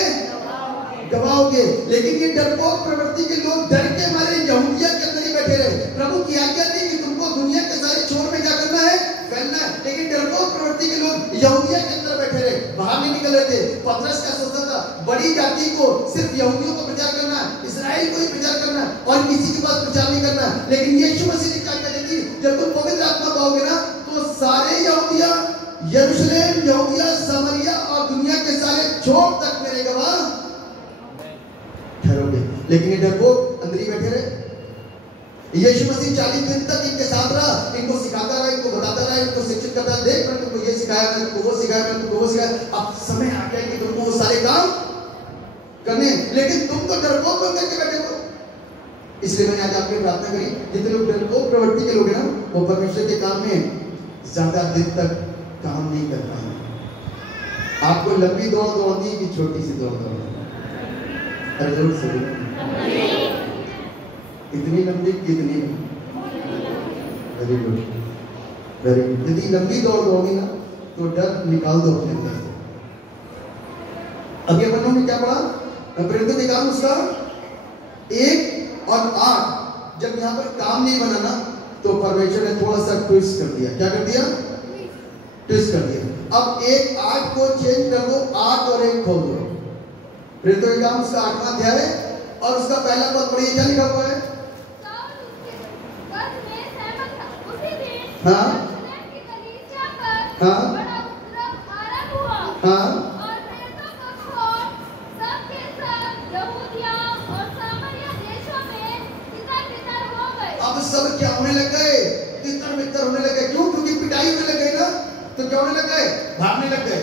गवाओगे। लेकिन ये डरपोक प्रवृत्ति के लोग डर के मारे यहूदिया के अंदर ही बैठे रहे। प्रभु की आज्ञा थी कि तुमको दुनिया के सारे छोर में क्या करना है, फैलना है। लेकिन डरपोक प्रवृत्ति के लोग यहूदिया के अंदर बैठे रहे, बाहर नहीं निकल रहे थे। पतरस का सोचता था बड़ी जाति को सिर्फ यहूदियों को प्रचार करना, इस्राएल को ही प्रचार करना और किसी के पास प्रचार नहीं करना। लेकिन यीशु मसीह ने क्या कहा थी, जब तुम पवित्र आत्मा पाओगे ना तो सारे यहूदिया, यरूशलेम, यहूदिया, सामरिया और दुनिया के सारे छोर तक मेरे गवाह ठहरोगे। लेकिन ये डरपोक अंदर ही बैठे रहे। यीशु मसीह 40 दिन तक इनके साथ रहा, इनको सिखाता रहा, इनको बताता रहा, इनको शिक्षित करता रहा। देख मैंने तुमको ये सिखाया, मैंने तुमको वो सिखाया, मैंने तुमको वो सिखाया। अब समय आ गया कि तुमको वो सारे काम करने, लेकिन तुम तो डरपोक बन करके बैठे हो। इसलिए मैंने आज आपके प्रार्थना करी, जितने लोग डरपोक प्रवृत्ति के लोग हैं ना, वो परमेश्वर के काम में ज्यादा दिन तक काम नहीं कर पाएंगे। आपको लंबी दौड़ दौड़नी कि छोटी सी दौड़ दौड़नी? अरे जोर से इतनी लंबी कितनी? Very good, very good. यदि लंबी दौड़ दौड़ोगी ना तो डर निकाल दो अपने अंदर से। अभी अपन लोगों ने क्या पढ़ा? प्रेरितों के काम उसका 1 और 8 जब यहाँ पर काम नहीं बना ना तो परमेश्वर ने थोड़ा सा ट्विस्ट कर दिया। क्या कर दिया? ट्विस्ट कर दिया। अब 1-8 को चेंज कर दो, 8 और 1 खोल दो। प्रेरितों के काम उसका 8वां अध्याय और उसका पहला पद पढ़िए, क्या लिखा हुआ है? हाँ हाँ हाँ अब सब क्या होने लग गए? तितर बितर होने लग गए। क्यों? क्योंकि पिटाई होने लग गई ना, तो क्या होने लग गए? भागने लग गए।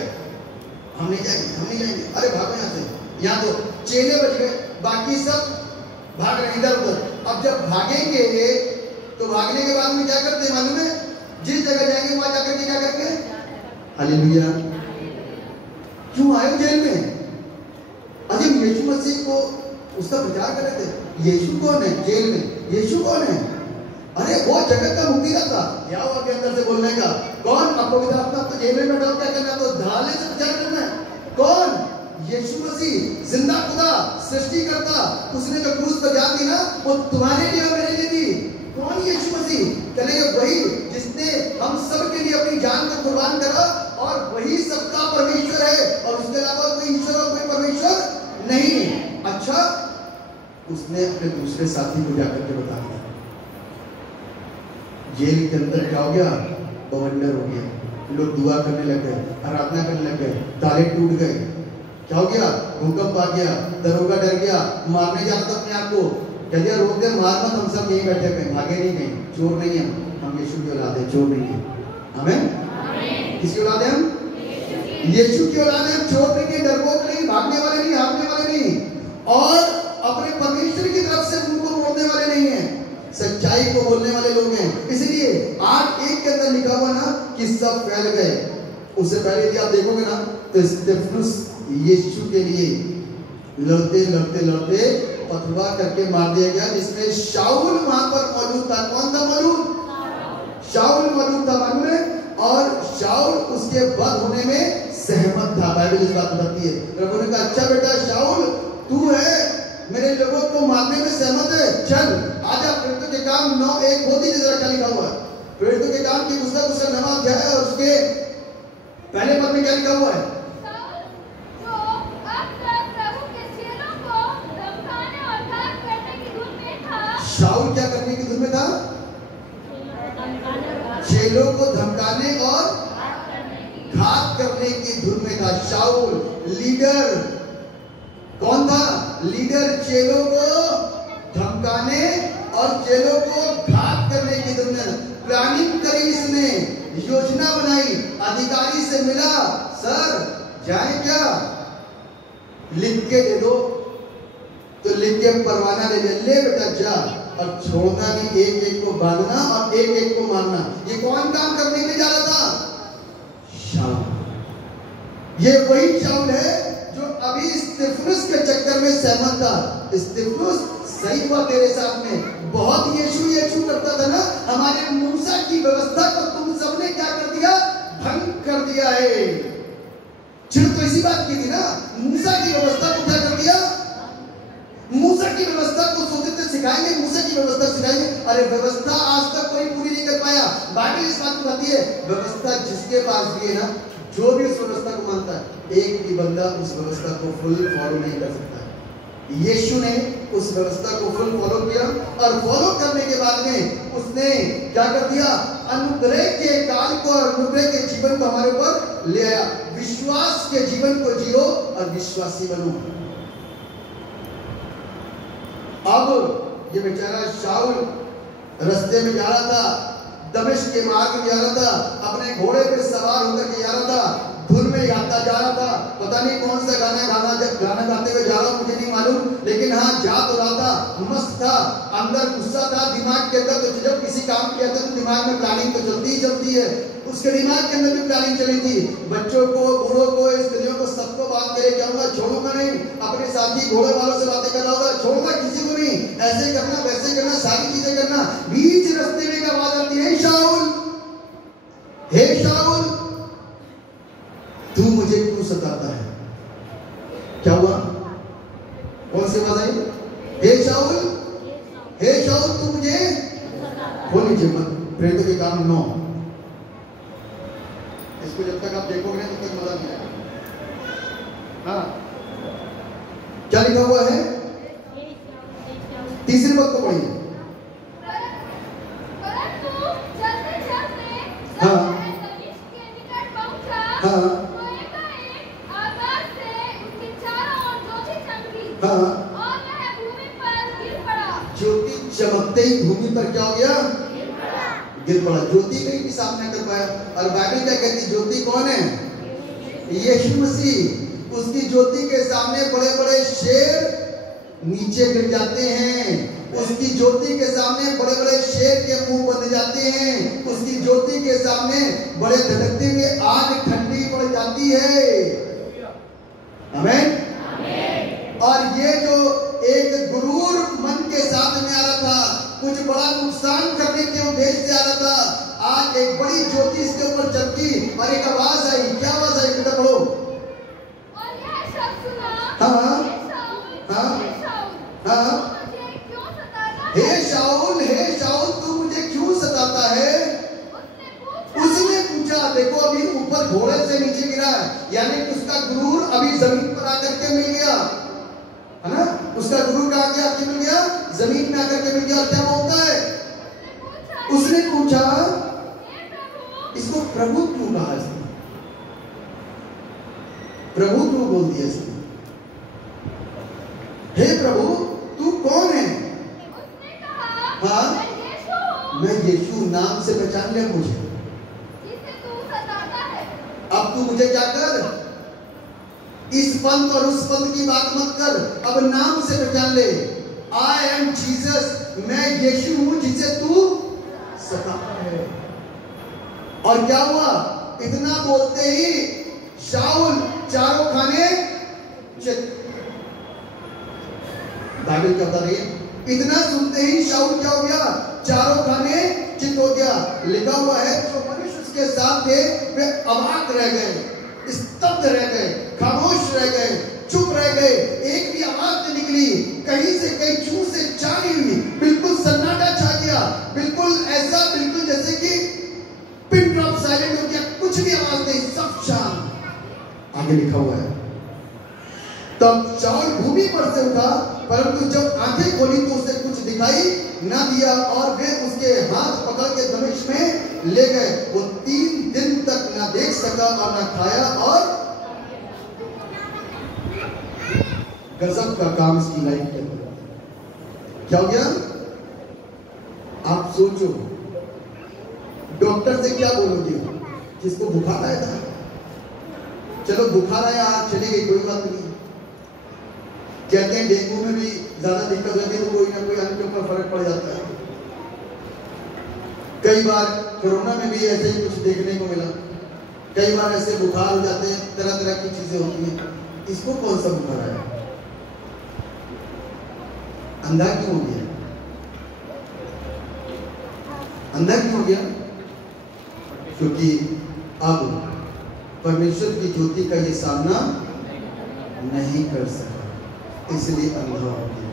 हम नहीं जाएंगे, हम नहीं जाएंगे, अरे भागो यहाँ से। यहाँ तो चेले बच गए, बाकी सब भाग रहे इधर उधर। अब जब भागेंगे तो भागने के बाद में क्या करते हैं मालूम है? जिस जगह जाएंगे वहां जाकर के क्या करेंगे? हालेलुया। क्यों आए जेल में? अजय यीशु मसीह को उसका प्रचार कर रहे थे। यीशु कौन है? जेल में यीशु कौन है? अरे वो जगत का मुक्तिदाता था। क्या हुआ के अंदर से बोलने का? कौन? पवित्र आत्मा तो जेल में बैठा, क्या करना? तो धाले से प्रचार करना है। कौन? यीशु मसीह, जिंदा खुदा, सृष्टिकर्ता। उसने जो क्रूस पर जान दी ना, वो तुम्हारे लिए और मेरे लिए दी। कौन? यीशु मसीह। कहेंगे वही जिसने हम सब के लिए अपनी जान को कुर्बान करा और वही सबका परमेश्वर है और उसके अलावा कोई ईश्वर और कोई परमेश्वर नहीं है। अच्छा, उसने अपने दूसरे साथी को जाकर के बता दिया। जेल के अंदर क्या हो गया? बवंडर हो गया। लोग दुआ करने लग गए, आराधना करने लग गए, ताले टूट गए। क्या हो गया? भूकंप आ गया, दरोगा डर गया, मारने जाता था अपने आप को। कह दिया रोक दे, मार मत, हम सब यहीं बैठे हुए, भागे नहीं गए, चोर नहीं है हम, यीशु की औलाद है, चोर नहीं है। आमीन। किसकी औलाद है हम? यीशु की औलाद है। चोर नहीं है, डरपोक नहीं, भागने वाले नहीं, भागने वाले नहीं और अपने परमेश्वर की तरफ से मुंह को मोड़ने वाले नहीं है, सच्चाई को बोलने वाले लोग हैं। इसलिए 8:1 के अंदर लिखा हुआ ना कि सब फैल गए। उससे पहले यदि आप देखोगे ना तो स्तेफनुस यीशु के लिए लड़ते लड़ते लड़ते पथरवा करके मार दिया गया, जिसमें शाऊल वहां पर मौजूद था। कौन था मौजूद? शाऊल मौजूद था, मालूम है। और शाऊल उसके वध होने में सहमत था। बाइबल इस बात बताती है। प्रभु ने कहा अच्छा बेटा शाऊल, तू है मेरे लोगों को मारने में सहमत है, चल आजा। प्रेरितों के काम 9:1 बहुत ही जरा क्या लिखा हुआ है? प्रेरितों के काम की पुस्तक उसका 9वां अध्याय है और उसके पहले पद में क्या लिखा हुआ है? शाऊल क्या करने की धुन में था? चेलों को धमकाने और घात करने की धुन में था। शाऊल लीडर कौन था? लीडर चेलों को धमकाने और चेलों को घात करने की धुन में। प्लानिंग करी इसने, योजना बनाई, अधिकारी से मिला, सर जाए क्या? लिख के दे दो, तो लिख के परवाना ले बेटा जा, और छोड़ना नहीं, एक एक को बांधना और एक एक को मारना। ये कौन काम करने के लिए जा रहा था? शाऊल। ये वही शाऊल है जो अभी स्तिफनुस के चक्कर में सहमत था। स्तिफनुस सही हुआ तेरे साथ में, बहुत यीशु यीशु करता था ना, हमारे मूसा की व्यवस्था को तुम सबने क्या कर दिया? भंग कर दिया है। चिड़ तो इसी बात की थी ना, मूसा की व्यवस्था को क्या कर दिया? मूसा की व्यवस्था को सोचते थे सिखाएंगे, मूसा की व्यवस्था सिखाएंगे। अरे व्यवस्था आज तक कोई पूरी नहीं कर पाया। बाइबल इस बात को कहती है, व्यवस्था जिसके पास भी है ना, जो भी उस व्यवस्था को मानता है, एक भी बंदा उस व्यवस्था को फुल फॉलो नहीं कर सकता है। यीशु ने उस व्यवस्था को फुल फॉलो किया और फॉलो करने के बाद में उसने क्या कर दिया? अनुग्रह के काल को और अनुग्रह के जीवन को हमारे ऊपर ले आया। विश्वास के जीवन को जियो और विश्वासी बनो। अब ये बेचारा शाऊल रास्ते में जा रहा था, दमिश्क के मार्ग में जा रहा था, अपने घोड़े पे सवार होकर के जा रहा था, धुन में गाता जा रहा था। पता नहीं कौन सा गाना गाते हुए जा रहा हूं, मुझे नहीं मालूम, लेकिन हाँ जा तो रहा था, मस्त था, अंदर गुस्सा था दिमाग के अंदर। तो जब किसी काम किया था तो दिमाग में प्लानिंग तो चलती ही चलती है। उसके दिमाग के अंदर भी प्लानिंग चली थी, बच्चों को, बूढ़ों को, स्त्रियों को, सबको बात के लेके आऊंगा, छोड़ूंगा नहीं। अपने साथी घोड़े वालों से बातें कर रहा होगा, छोड़ूंगा किसी को नहीं, ऐसे करना वैसे करना, सारी चीजें करना। बीच रास्ते में एक आवाज आती है, शाऊल, हे शाऊल, तू मुझे क्यों सताता है? क्या हुआ? कौन सी आवाज आई? हे शाऊल, हे शाऊल, तू मुझे खोल लीजिए मत, प्रेरितों के काम 9। इसको जब तक आप देखोगे ना तब तक मजा नहीं आएगा। हाँ, क्या लिखा हुआ है? तीसरी बात को पढ़िए। हाँ हाँ ज्योति चमकते ही भूमि पर क्या हो गया? गिर पड़ा। ज्योति कहीं भी सामने कर पाया। और बाइबल क्या कहती है? ज्योति कौन है? यीशु मसीह। उसकी ज्योति के सामने बड़े बड़े शेर नीचे गिर जाते हैं। उसकी ज्योति के सामने बड़े बड़े शेर के मुंह बंद जाते हैं। उसकी ज्योति के सामने बड़े धड़कते हुए आग ठंडी पड़ जाती है। आमीन। और ये जो एक गुरूर मन के साथ में आ रहा था, कुछ बड़ा नुकसान करने के उद्देश्य से आ रहा था, आज एक बड़ी ज्योति इसके ऊपर चमकी और एक आवाज आई। क्या आवाज आई? बेटा पढ़ो। और यह शब्द सुना, हाँ हाँ हाँ, हे शाऊल, हे शाऊल, तू मुझे क्यों सताता है? उसने पूछा। देखो अभी ऊपर घोड़े से नीचे गिरा है, यानी उसका गुरूर अभी जमीन पर आकर के मिल गया, है ना? उसका गुरूर कहाँ गया? आके मिल गया, जमीन में आकर के मिल गया। और क्या बोलता है? उसने पूछा, इसको प्रभु क्यों कहा? इसने प्रभु क्यों बोल दिया इसने? हे प्रभु, तू कौन है? हाँ, मैं यीशु, नाम से पहचान लिया मुझे। अब तू मुझे क्या कर, इस पंथ और उस पंथ की बात मत कर, अब नाम से पहचान ले। आई एम जीसस, मैं यीशु हूं जिसे तू सताता है। और क्या हुआ? इतना बोलते ही शाऊल चारों खाने बाइबल क्या बता रही है? इतना सुनते ही शाऊल क्या हो गया? चारों खाने चित हो गया। लिखा हुआ है, जो मनुष्य उसके साथ थे वे अवाक रह गए, स्तब्ध रह गए, खामोश रह गए, चुप रह गए। एक भी आवाज नहीं निकली, कहीं से कहीं चू से चा नहीं हुई, बिल्कुल सन्नाटा छा गया। बिल्कुल ऐसा, बिल्कुल जैसे कि पिन ड्रॉप साइलेंट हो गया, कुछ भी आवाज नहीं, सब शांत। आगे लिखा हुआ है, तब शाऊल भूमि पर से उठा, परंतु जब आंखें खोली तो उसे कुछ दिखाई ना दिया और वे उसके हाथ पकड़ के दमिश्क में ले गए। वो 3 दिन तक ना देख सका और ना खाया। और गजब का काम इसकी लाइफ के अंदर क्या हो गया? आप सोचो, डॉक्टर से क्या बोलोगे? जिसको बुखार आया था, चलो बुखार आया, आप चले गए, कोई बात नहीं। कहते हैं डेंगू में भी ज्यादा दिक्कत हो जाती है तो कोई ना कोई अन्य के ऊपर फर्क पड़ जाता है। कई बार कोरोना में भी ऐसे ही कुछ देखने को मिला, कई बार ऐसे बुखार हो जाते हैं, तरह तरह की चीजें होती हैं। इसको कौन सा बुखार आया? अंधा क्यों हो गया? अंधा क्यों हो गया? क्योंकि अब परमेश्वर की ज्योति का ये सामना नहीं कर सका, इसलिए अंधा हो गया।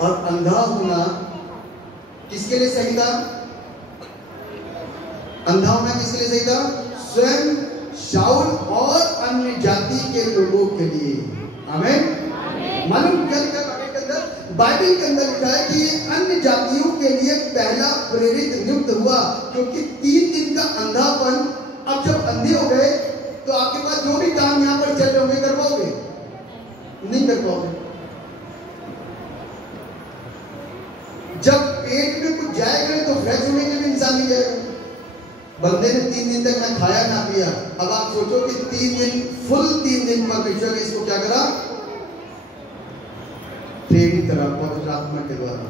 और अंधा होना किसके लिए सही था? अंधा होना किसके लिए सही था? स्वयं शाऊल और अन्य जाति के लोगों के लिए। आमीन। मालूम क्या लिखा बाइबल के अंदर लिखा है कि अन्य जातियों के लिए पहला प्रेरित नियुक्त हुआ, क्योंकि 3 दिन का अंधापन। अब जब अंधे हो गए तो आपके पास जो भी काम यहाँ पर चल रहे होंगे कर पाओगे? नहीं कर पाओगे। जब पेट में कुछ जाएगा तो फ्रेश होने के लिए इंसान नहीं जाएगा। बंदे ने 3 दिन तक ना खाया ना पिया। अब आप सोचो कि 3 दिन फुल 3 दिन परमेश्वर ने इसको क्या करा? प्रेरित करा पवित्र आत्मा के द्वारा।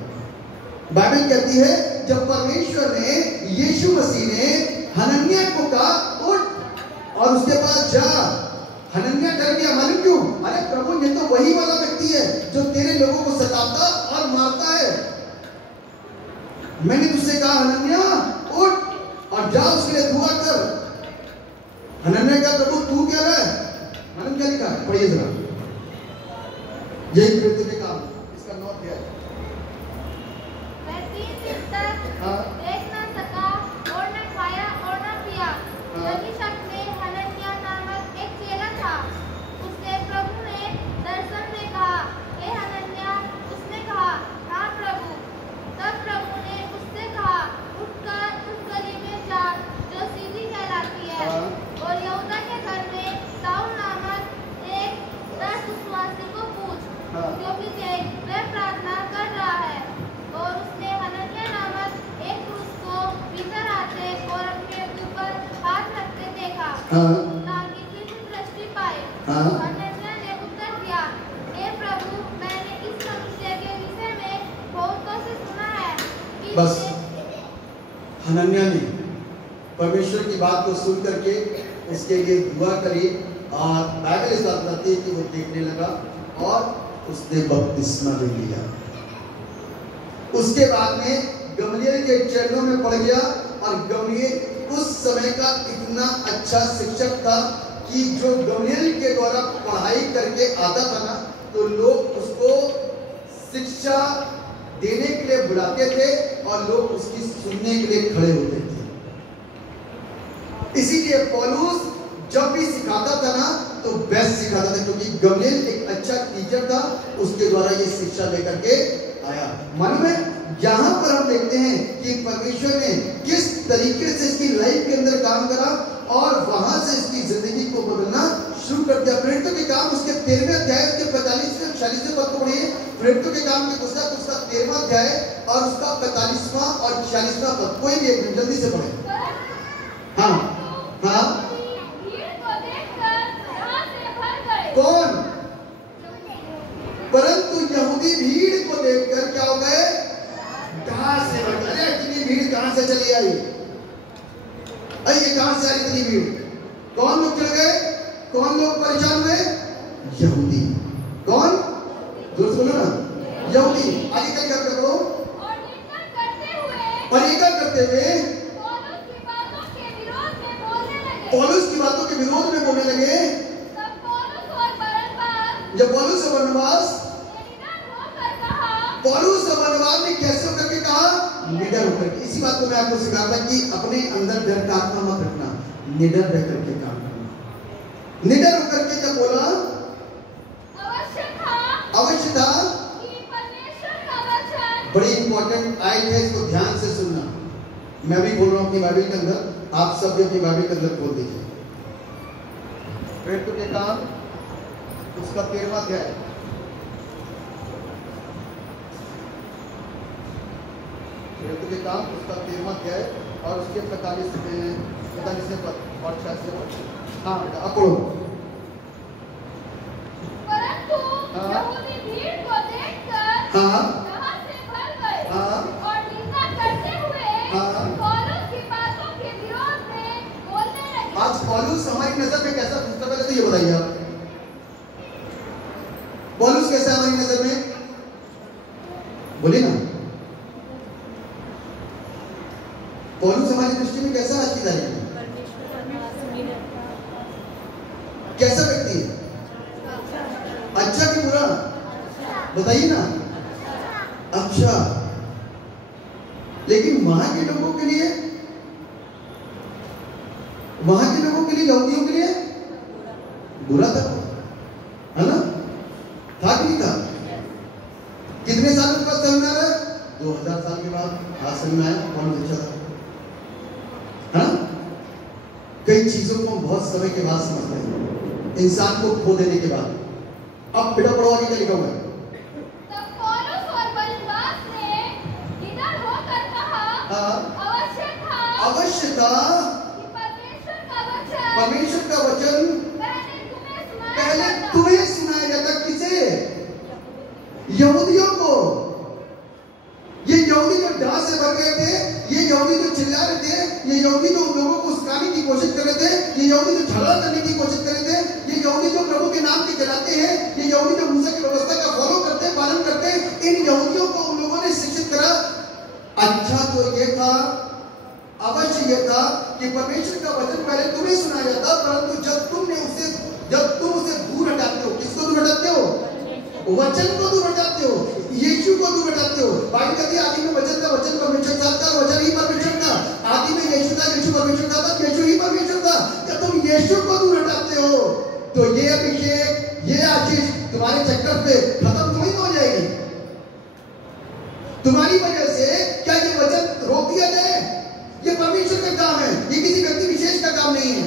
बाइबल कहती है जब परमेश्वर ने, यीशु मसीह ने हनन्याह को कहा उठ और उसके पास जा, हनन्याह डर गया। मालूम क्यों? अरे प्रभु, ये तो वही वाला व्यक्ति है जो तेरे लोगों को सताता और मारता है। मैंने तुझसे कहा हनन्याह उठ और जा उसके लिए दुआ कर। हनन्याह का प्रभु तू क्या रहा है? मालूम क्या लिखा है? पढ़िए जरा। यही प्रेरित के काम, इसका नौ क्या है? मैं 3 दिन तक देख न सका और न खाया और न पिया। दमिश्क में हनन्याह नामक एक चेला था। उससे प्रभु ने दर्शन में कहा, हे हनन्याह। उसने कहा, हाँ प्रभु। तब प्रभु ने उससे कहा, उठकर उस गली में जा जो सीधी कहलाती है, और यहूदा के घर में शाऊल नामक एक विश्वासी को पूछ, क्योंकि वह प्रार्थना कर रहा है। और उसने हनन्याह नामक एक पुरुष को भीतर आते और अपने ऊपर हाथ रखते देखा, ताकि फिर दृष्टि पाए। हनन्याह ने उत्तर दिया, हे प्रभु, मैंने इस मनुष्य के विषय में बहुतों से सुना है कि बस हनन्याह ने परमेश्वर की बात को सुन करके उसके लिए दुआ करी, और बाइबल इस बात बताती है कि वो देखने लगा और उसने बपतिस्मा ले लिया। उसके बाद में गमलीएल के चरणों में पड़ गया, और गमलीएल उस समय का इतना अच्छा शिक्षक था कि जो गमलीएल के द्वारा पढ़ाई करके आता था ना, तो लोग उसको शिक्षा देने के लिए बुलाते थे और लोग उसकी सुनने के लिए खड़े होते थे। इसीलिए पौलुस जब भी सिखाता था ना तो बेस्ट सिखाता था, क्योंकि गमलीएल एक अच्छा टीचर था, उसके द्वारा ये शिक्षा लेकर के आया। मालूम है यहाँ पर हम देखते हैं कि परमेश्वर ने किस तरीके से इसकी लाइफ के अंदर काम करा और वहां से इसकी जिंदगी को बदलना शुरू कर दिया। प्रेरितों के काम उसके 13वें अध्याय उसके 45वें 46वें पद को पढ़िए। प्रेरितों के काम की पुस्तक उसका 13वां अध्याय और उसका 45वां और 46वां पद। कोई भी एक जल्दी से पढ़े। हाँ हाँ। कौन? परंतु यहूदी भीड़ को देखकर क्या हो गए? कहां से भर गए? इतनी भीड़ कहां से चली आई? ये कहां से आई इतनी भीड़? कौन लोग चले गए? कौन लोग परेशान हुए? यहूदी। कौन? जोर से बोलो ना। यहूदी। आगे क्या करते हो? और एकल करते हुए पौलुस की बातों के विरोध में बोलने लगे। जब पौलुस और बरनबास, पौलुस और बरनबास ने कैसे होकर के कहा? निडर होकर के। इसी बात को मैं आपको सिखाता कि अपने अंदर डर का आत्मा मत रखना, निडर रह करके काम करना। निडर होकर के जब बोला, अवश्य था कि परमेश्वर का वचन, बड़ी इंपॉर्टेंट आयत है, इसको ध्यान से सुनना। मैं भी बोल रहा हूं अपनी बाइबल के अंदर, आप सब भी अपनी बाइबल के अंदर बोल दीजिए। प्रेरितों के काम उसका 13वां अध्याय, प्रेरितों के काम उसका 13वां अध्याय और उसके 45वें पद और 46वें पद। हाँ बेटा अब पढ़ो। परंतु यहूदी भीड़ को देख हाँ जहां से भर गए हाँ और निंदा करते हुए हाँ। पौलुस की बातों के विरोध में बोलने लगे। आज पौलुस हमारी नजर में कैसा दिखता है? पहले तो ये बताइए आप, पौलुस कैसा है हमारी नजर में? बोलिए ना, पौलुस हमारी दृष्टि में कैसा आज की तारीख में? परमेश्वर का दास मीरा कैसा व्यक्ति है? अच्छा कि बुरा? बताइए ना। अच्छा, लेकिन वहां के लोगों के लिए, वहां के लोगों के लिए, यहूदियों के लिए बुरा था, है ना? था कि नहीं था? कितने सालों के बाद समझ में आ रहा है? 2000 साल के बाद आज समझ में आया कौन अच्छा था, है ना? कई चीजों को हम बहुत समय के बाद समझते हैं, इंसान को खो देने के बाद। अब बेटा पढ़ो आगे क्या लिखा हुआ है? तब पौलुस और बरनबास ने इधर होकर कहा, हाँ। अवश्य था अवश्य था कि परमेश्वर का वचन परमेश्वर का वचन पहले जाता। तुम्हें सुनाया जाता। किसे? यहूदियों को। ये यहूदी जो डांस से भर गए थे, ये यहूदी जो चिल्ला रहे थे, ये यहूदी जो उन लोगों को उस्काने की कोशिश कर रहे थे, ये यहूदी जो झगड़ा करने की कोशिश कर रहे थे, ये यहूदी जो प्रभु के नाम के जलाते हैं, ये यहूदी जो मूसा की व्यवस्था का फॉलो करते हैं, पालन करते हैं, इन यहूदियों को उन लोगों ने शिक्षित करा। अच्छा तो ये था, अवश्य ये था कि परमेश्वर का वचन पहले तुम्हें सुनाया जाता, परंतु जब तुम उसे दूर हटाते हो, किसको दूर हटाते हो? वचन को दूर हटाते हो, यीशु को दूर हटाते हो। बाइबल कहती है आदि में वचन था, वचन परमेश्वर था, वचन ही परमेश्वर था। आदि में यीशु था, यीशु परमेश्वर था, यीशु ही परमेश्वर था। जब तुम यीशु को दूर हटाते हो तो ये अभिषेक, ये आशीष तुम्हारे चक्कर पे खत्म तो नहीं हो जाएगी। तुम्हारी वजह से क्या ये वचन रोक दिया जाए? ये परमेश्वर का काम है, ये किसी व्यक्ति विशेष का काम नहीं है।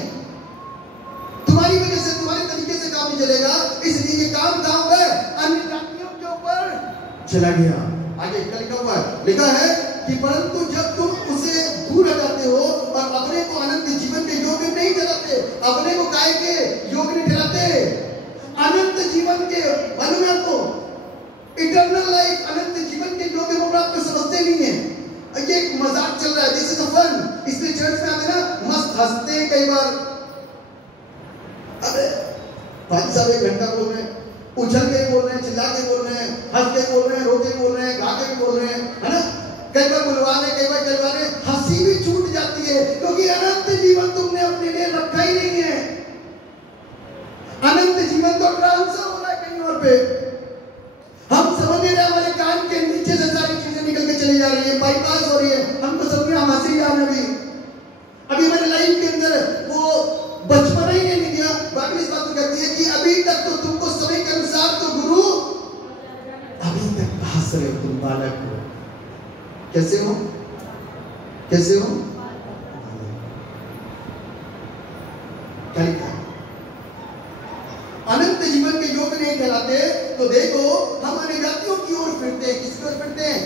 तुम्हारी वजह से, तुम्हारे तरीके से काम नहीं चलेगा, इसलिए ये काम कहाँ हुआ है? अन्य जातियों के ऊपर चला गया। आगे क्या लिखा हुआ है? लिखा है कि परंतु जब तुम उसे दूर हटाते हो और अपने को अनंत जीवन के योग्य नहीं ठहराते, अपने को काय के योग्य नहीं ठहराते, अनंत जीवन के अनुमान को, इटर्नल लाइफ, अनंत जीवन के योग्य होना आपको समझते नहीं है। ये एक मजाक चल रहा है, दिस इज अ फन। इसलिए चर्च में आते ना मस्त हंसते हैं कई बार। अरे भाई साहब 1 घंटा बोल रहे हैं, उछल के बोल रहे हैं, चिल्ला के बोल रहे हैं, हंस के बोल रहे हैं, रो के बोल रहे हैं, गा के बोल रहे हैं, है ना? कई बार बुलवा रहे, कई बार चलवा रहे, हंसी भी छूट जाती है क्योंकि अनंत जीवन तुमने अपने लिए रखा ही नहीं है। अनंत जीवन तो ट्रांसफर हो रहा है कहीं और पे। हम समझ नहीं रहे, हमारे कान के नीचे से सारी चीजें निकल के चली जा रही है, बाईपास हो रही है, हमको समझ में हंसी आ रही है। अभी हमारे लाइफ के अंदर वो बचपन ही नहीं गया। बाइबल इस बात को कहती है कि अभी तक तो तुमको समय के अनुसार तो गुरु, अभी तक हंस रहे हो तुम, बालक हो। कैसे हो? कैसे हो? क्या लिखा है? अनंत जीवन के योग्य नहीं कहलाते। तो देखो हम अन्य जातियों की ओर फिरते हैं। किसकी ओर फिरते हैं?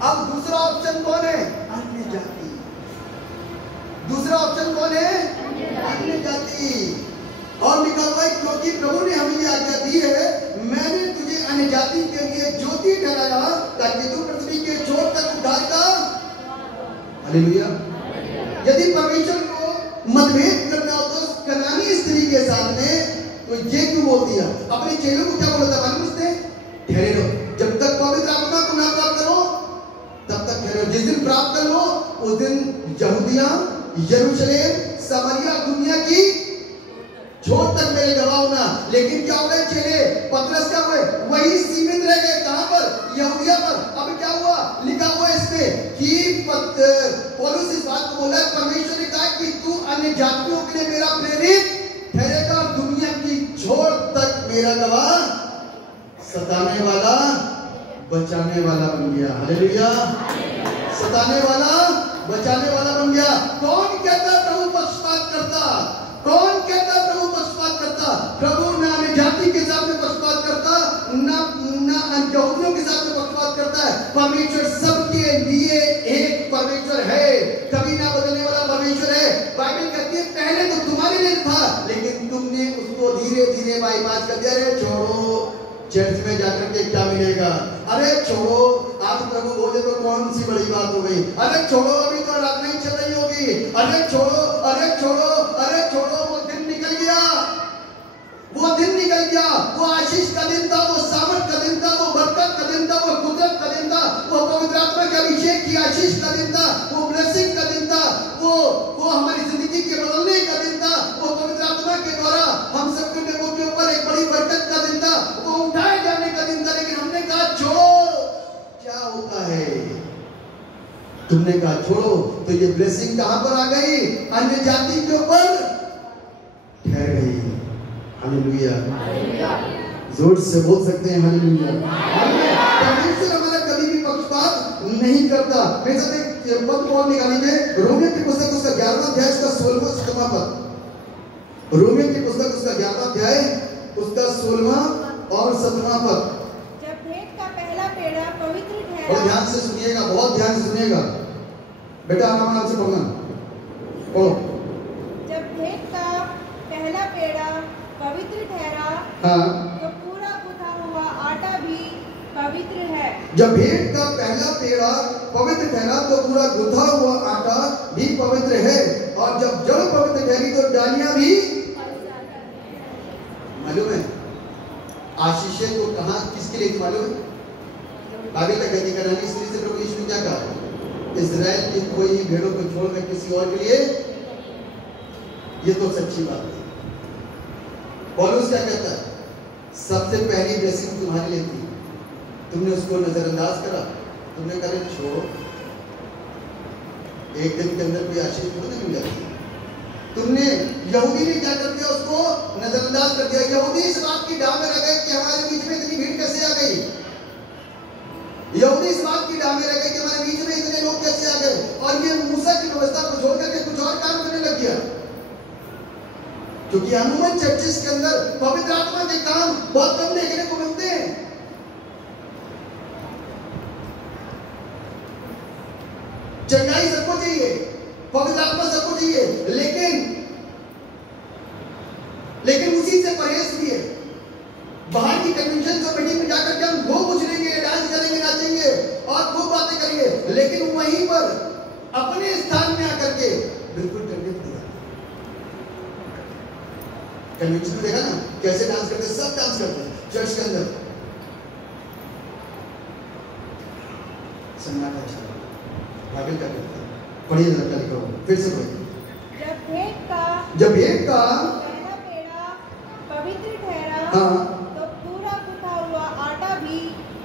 अब दूसरा ऑप्शन कौन है? अन्य जाति। दूसरा ऑप्शन कौन है? अन्य जाति। और लिखा हुआ है क्योंकि प्रभु ने हमें ये आज्ञा दी है, मैंने तुझे अन्य जाति के लिए ज्योति ठहराया ताकि तू पृथ्वी के छोर तक उद्धार का। हालेलुया। यदि परमेश्वर को मतभेद करना हो तो कनानी स्त्री के सामने तो ये क्यों बोल दिया? अपने चेलों को क्या बोला था मालूम उसने? ठहरे रहो, जब तक पवित्र आत्मा को ना प्राप्त करो तब तक ठहरे रहो। जिस दिन प्राप्त कर लो उस दिन यहूदिया, यरूशलेम, सामरिया, दुनिया की छोर तक मेरे गवाह होना। लेकिन क्या हो गए चेले? पतरस क्या हुए? वही सीमित रह गए। कहां पर? यहूदिया पर। अब क्या हुआ? लिखा हुआ है इसमें कि पौलुस इस बात को बोला, परमेश्वर ने कहा कि तू अन्य जातियों के लिए मेरा प्रेरित ठहरेगा, दुनिया की छोर तक मेरा गवाह। सताने वाला बचाने वाला बन गया। हालेलुया। सताने वाला बचाने वाला बन गया। कौन कहता प्रभु पक्षपात करता? कौन कहता प्रभु पक्षपात करता? प्रभु ना अन्य जाति के साथ में पक्षपात करता, ना यहूदियों के साथ में पक्षपात करता है। परमेश्वर सबके लिए एक परमेश्वर है, कभी ना बदलने वाला परमेश्वर है। बाइबल कहती है पहले तो तुम्हारे लिए था, लेकिन तुमने उसको धीरे धीरे बाईपास कर दिया। रे छोड़ो, चर्च में जाकर के क्या मिलेगा? अरे छोड़ो, आज प्रभु बोले तो कौन सी बड़ी बात हो गई? अरे छोड़ो, अभी तो रात नहीं चल रही होगी। अरे छोड़ो, अरे छोड़ो, अरे छोड़ो, वो दिन निकल गया, वो दिन निकल गया। वो आशीष का दिन था, वो सामर्थ का दिन था, वो बरकत का दिन था, वो कुदरत का दिन था, वो पवित्र आत्मा के अभिषेक की आशीष का दिन था, वो ब्लेसिंग का दिन था, वो हमारी जिंदगी के बदलने का दिन था, वो पवित्र आत्मा के द्वारा हम सबके लोगों के ऊपर एक बड़ी बरकत का दिन था, वो उठाए जाने का दिन था। लेकिन हमने कहा छोड़ो, क्या होता है? तुमने कहा छोड़ो, तो ये ब्लेसिंग कहां पर आ गई? अन्य जाति के ऊपर ठहर गई। हालेलुया, जोर से बोल सकते हैं हालेलुया। परमेश्वर हमारा कभी भी पक्षपात नहीं करता। मेरे साथ एक पद और निकालेंगे, रोमियो की पुस्तक उसका 11वां अध्याय उसका 16वां 17वां पद। रोमियो की पुस्तक उसका 11वां अध्याय उसका 16वां और 17वां पद। जब भेंट का पहला पेड़ा पवित्र ठहरा। और ध्यान से सुनिएगा, बहुत ध्यान से सुनिएगा बेटा, आराम से पढ़ना। पढ़ो। जब भेंट का पहला पेड़ा पवित्र ठहरा, हाँ, तो पूरा गुथा हुआ आटा भी पवित्र है। जब भेंट का पहला पेड़ा पवित्र ठहरा तो पूरा गुथा हुआ आटा भी पवित्र है, और जब जड़ पवित्र ठहरी तो डालियां भी। मालूम है आशीषें तो कहां किसके लिए थी मालूम है? बाइबल का कहती करानी स्त्री से प्रभु यीशु ने क्या कहा? इस्राएल की कोई भेड़ों को छोड़कर किसी और के लिए। ये तो सच्ची बात है। पौलुस क्या कहता है? सबसे पहली ब्लेसिंग तुम्हारी लिए थी, तुमने उसको नजरअंदाज करा, तुमने कहा छोड़ो, एक दिन के अंदर कोई आशीष थोड़ी मिल जाती है। तुमने यहूदी ने क्या कर दिया? उसको नजरअंदाज कर दिया। यहूदी इस बात की डाह में रह गए कि हमारे बीच में इतनी भीड़ कैसे आ गई। यहूदी इस बात की डाह में रह गए कि हमारे बीच में इतने लोग कैसे आ गए, और ये मूसा की व्यवस्था को छोड़ करके कुछ और काम करने लग गया। क्योंकि अमूमन चर्चेस के अंदर पवित्र आत्मा के काम बहुत कम देखने को मिलते हैं। चंगाई सबको चाहिए, पवित्र आत्मा सबको चाहिए, लेकिन उसी से परहेज भी है। बाहर की कन्वेंशन कमेटी में जाकर के हम खूब उछलेंगे, डांस करेंगे, नाचेंगे और खूब बातें करेंगे, लेकिन वहीं पर अपने स्थान में आकर के बिल्कुल टंडित किया। कन्वेंशन में देखा ना कैसे डांस करते हैं? सब डांस करते हैं चर्च के अंदर। सन्नाटा अच्छा बाइबल क्या कहता है? पढ़िए जरा, लिखा हुआ फिर से पढ़िए। जब भेंट का पहला पेड़ा पवित्र ठहरा, हाँ, तो पूरा गुथा हुआ आटा भी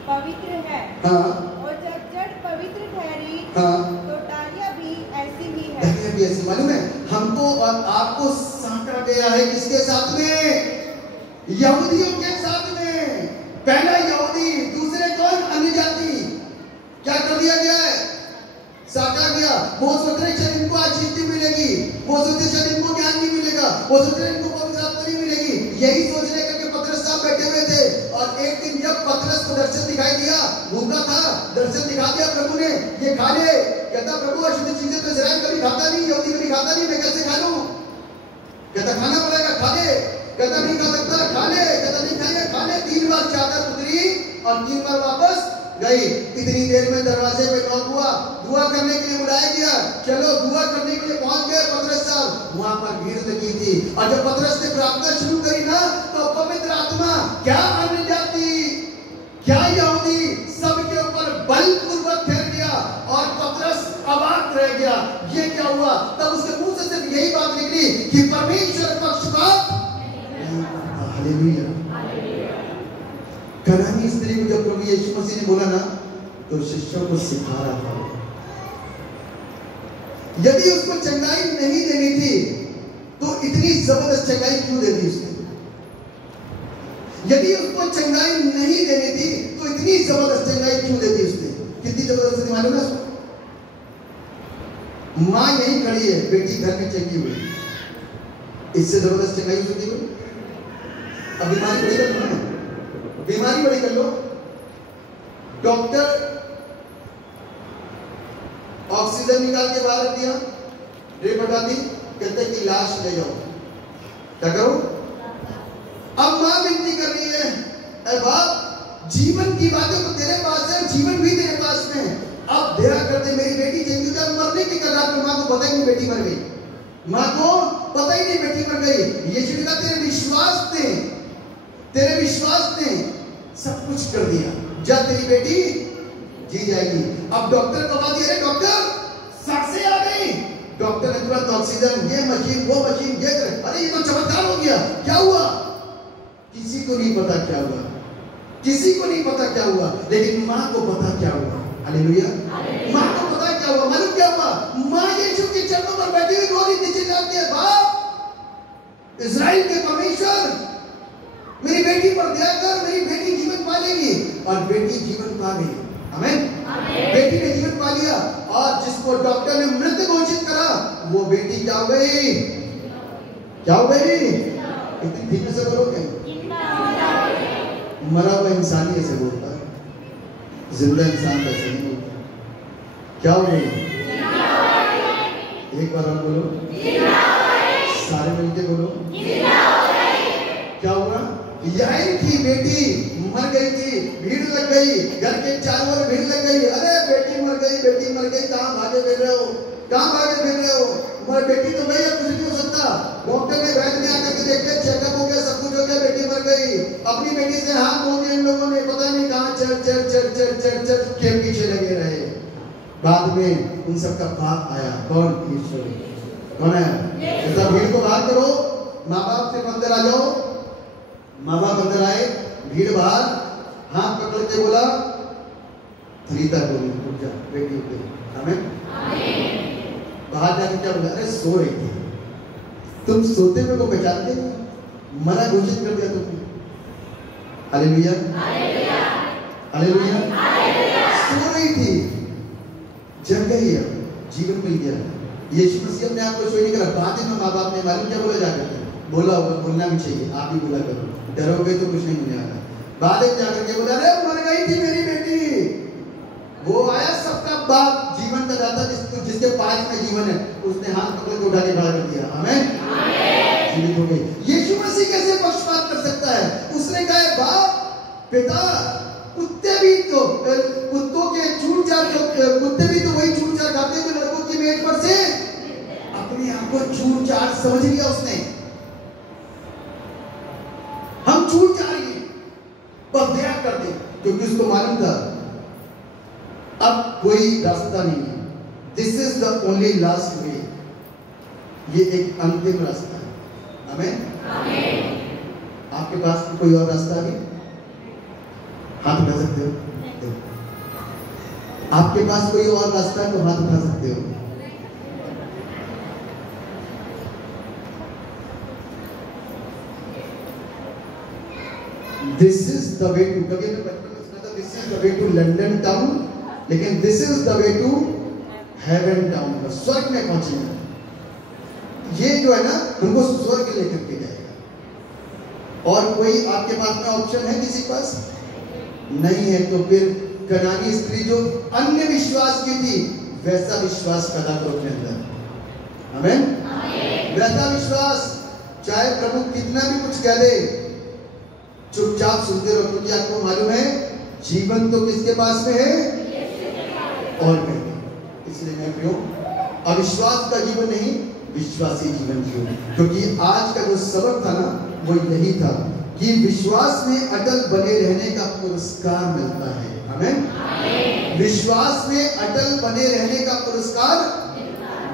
पवित्र है। हाँ, और जब जड़ पवित्र ठहरी, हाँ, तो डालियां भी ऐसी ही है। डालियां भी ऐसी। मालूम है हमको और आपको साँटा गया है किसके साथ में? यहूदियों के साथ में। पहला यहूदी, दूसरे कौन? अन्य जाति। क्या कर दिया गया है? साटा गया। वो सोच रहे शायद इनको आशीष मिलेगी, वो सोचते शायद इनको ज्ञान नहीं मिलेगा, वो सोच रहे इनको पवित्र आत्मा नहीं मिलेगी। यही सोच रहे करके पतरस साहब बैठे हुए थे, और एक दिन जब पतरस को दर्शन दिखाई दिया, भूखा था, दर्शन दिखा दिया प्रभु ने, ये खा ले। कहता प्रभु अशुद्ध चीजें तो इस्राएल कभी खाता नहीं, यहूदी कभी खाता नहीं, मैं कैसे खा लूं? कहता खाना पड़ेगा, खा ले। कहता नहीं खा सकता, खा ले। कहता नहीं खाएगा, खा ले। 3 बार चादर उतरी और 3 बार वापस गई। इतनी देर में दरवाजे पे नॉक हुआ, दुआ करने के लिए बुलाया गया। चलो दुआ करने के लिए पहुंच गए पतरस साहब। वहां पर भीड़ लगी थी, और जब पतरस ने प्रार्थना शुरू करी ना, तो पवित्र आत्मा, क्या अन्य जाति, क्या यहूदी, सबके ऊपर बलपूर्वक ठहर गया, और पतरस अवाक रह गया। ये क्या हुआ? तब उसके मुंह से सिर्फ यही बात निकली कि परमेश्वर पक्षपात नहीं करता। हालेलुया। कनानी स्त्री को जब प्रभु यीशु मसीह ने बोला ना, तो शिष्यों को सिखा रहा था। यदि उसको चंगाई नहीं देनी थी, तो इतनी जबरदस्त चंगाई क्यों दे दी उसने? यदि उसको चंगाई नहीं देनी थी, तो इतनी जबरदस्त चंगाई क्यों दे दी उसने? कितनी जबरदस्त थी मालूम है उसको? मां यही खड़ी है, बेटी घर में चंगी हुई, इससे जबरदस्त चंगाई हो सकती है? अब बीमारी बड़ी कर लो, बीमारी बड़ी कर लो। डॉक्टर ऑक्सीजन निकाल के बाहर रख दिया, ड्रिप हटा दी, कहते कि लाश ले जाओ। क्या करो? अब मां विनती कर रही है, अरे बाप, जीवन की बातें तो तेरे पास है, जीवन भी तेरे पास में है। अब दया करते मेरी बेटी जिंदगी का मरने की कगार पे, माँ को पता ही नहीं बेटी मर गई, माँ को पता ही नहीं बेटी मर गई। यीशु ने कहा तेरे विश्वास ने सब कुछ कर दिया, जा तेरी बेटी जी जाएगी। अब डॉक्टर को बता दिया, डॉक्टर सक्सेस आ गई, डॉक्टर ने तुरंत ऑक्सीजन, ये मशीन वो मशीन, ये अरे ये तो चमत्कार हो गया। क्या हुआ किसी को नहीं पता क्या हुआ, किसी को नहीं पता क्या हुआ, लेकिन माँ को पता क्या हुआ। हालेलुया। माँ को पता क्या हुआ, मालूम क्या हुआ? माँ यीशु के चरणों पर बैठी हुई रो रही, नीचे जाती है, बाप इज़राइल के परमेश्वर मेरी बेटी पर दया कर, मेरी बेटी जीवन पा लेगी। और बेटी जीवन पा गई। आमीन। बेटी ने जीवन पा लिया, और जिसको डॉक्टर ने मृत घोषित करा वो बेटी क्या हो गई? क्या हो गई? इतनी धीमे से बोलोगे? मरा हुआ इंसान ही ऐसे बोलता है, जिंदा इंसान तो ऐसे नहीं बोलता। क्या हो गई? एक बार हम बोलो, सारे मिलके बोलो, क्या हुआ? याइन की बेटी मर गई थी, भीड़ लग गई, घर के चारों ओर भीड़ लग गई। अरे बेटी मर गई, बेटी मर गई, कहाँ भागे फिर रहे हो, कहाँ भागे फिर रहे हो? मर बेटी तो गई, कुछ नहीं हो सकता। डॉक्टर ने वैद्य ने आकर के देख लिया, चेकअप हो गया, सब कुछ हो गया, बेटी मर गई। अपनी बेटी से हाथ धो दिए इन लोगों ने, पता नहीं कहाँ चल के पीछे लगे रहे। बाद में उन सबका बाप आया, कौन? ईश्वर। कौन है? ऐसा भीड़ को बाहर करो, माँ बाप से अंदर आ जाओ। माँ बाप अंदर आए, भीड़ बाहर, हाथ पकड़ के बोला, थरीता बोली, उठ जा बेटी, उठ गई। आमीन। बाहर जाके क्या बोला? अरे सो रही थी, तुम सोते हुए को पहचानते नहीं, मरा घोषित कर दिया तुमने। Hallelujah, hallelujah. सो रही थी, जग गई, जीवन मिल गया। यीशु मसीह अपने आप को सो नहीं करा। बाद में माँ बाप ने मालूम क्या बोला जाकर के? बोला होगा, बोलना भी चाहिए, आप ही बोला करो, डरोगे तो कुछ नहीं होने वाला। बाद में जाकर के बोला, अरे मर गई थी मेरी बेटी। वो आया सबका बाप, जीवन का दाता, जिसके पास में जीवन है, उसने हाथ पकड़ के उठा के खड़ा कर दिया। आमीन। जीवित हो गई। यीशु मसीह कैसे पक्षपात कर सकता है? उसने कहा, बाप पिता, कुत्ते भी तो कुत्तों के चूर-चार, कुत्ते भी तो वही चूर-चार खाते जो लड़कों की मेज पर से, अपने आप को चूर-चार समझ लिया उसने। हम चूर-चार ही पर दया कर दे, क्योंकि उसको मालूम था अब कोई रास्ता नहीं है। This is the only last way, ये एक अंतिम रास्ता है। आमीन। आपके पास कोई और रास्ता नहीं? हाथ उठा सकते हो? आपके पास कोई और रास्ता है तो हाथ उठा सकते हो। This is the way to, कभी मैं बचपन में सुना था, this is the way to London town, लेकिन this is the way to heaven town, स्वर्ग में पहुंचेंगे। ये जो है ना, हमको स्वर्ग लेकर के जाएगा। और कोई आपके पास में ऑप्शन है? किसी पास नहीं है तो फिर कनानी स्त्री जो अन्य विश्वास की थी, वैसा विश्वास पैदा करो अपने अंदर। आमीन। वैसा विश्वास, चाहे प्रभु कितना भी कुछ कह दे, चुपचाप सुनते रहो, क्योंकि आपको मालूम है जीवन तो किसके पास में है? और कहीं। इसलिए मैं प्रियो, अविश्वास का जीवन नहीं, विश्वासी जीवन जियो। क्योंकि आज का जो सबक था ना, वो यही था कि विश्वास में अटल बने रहने का पुरस्कार मिलता है। आमीन। विश्वास में अटल बने रहने का पुरस्कार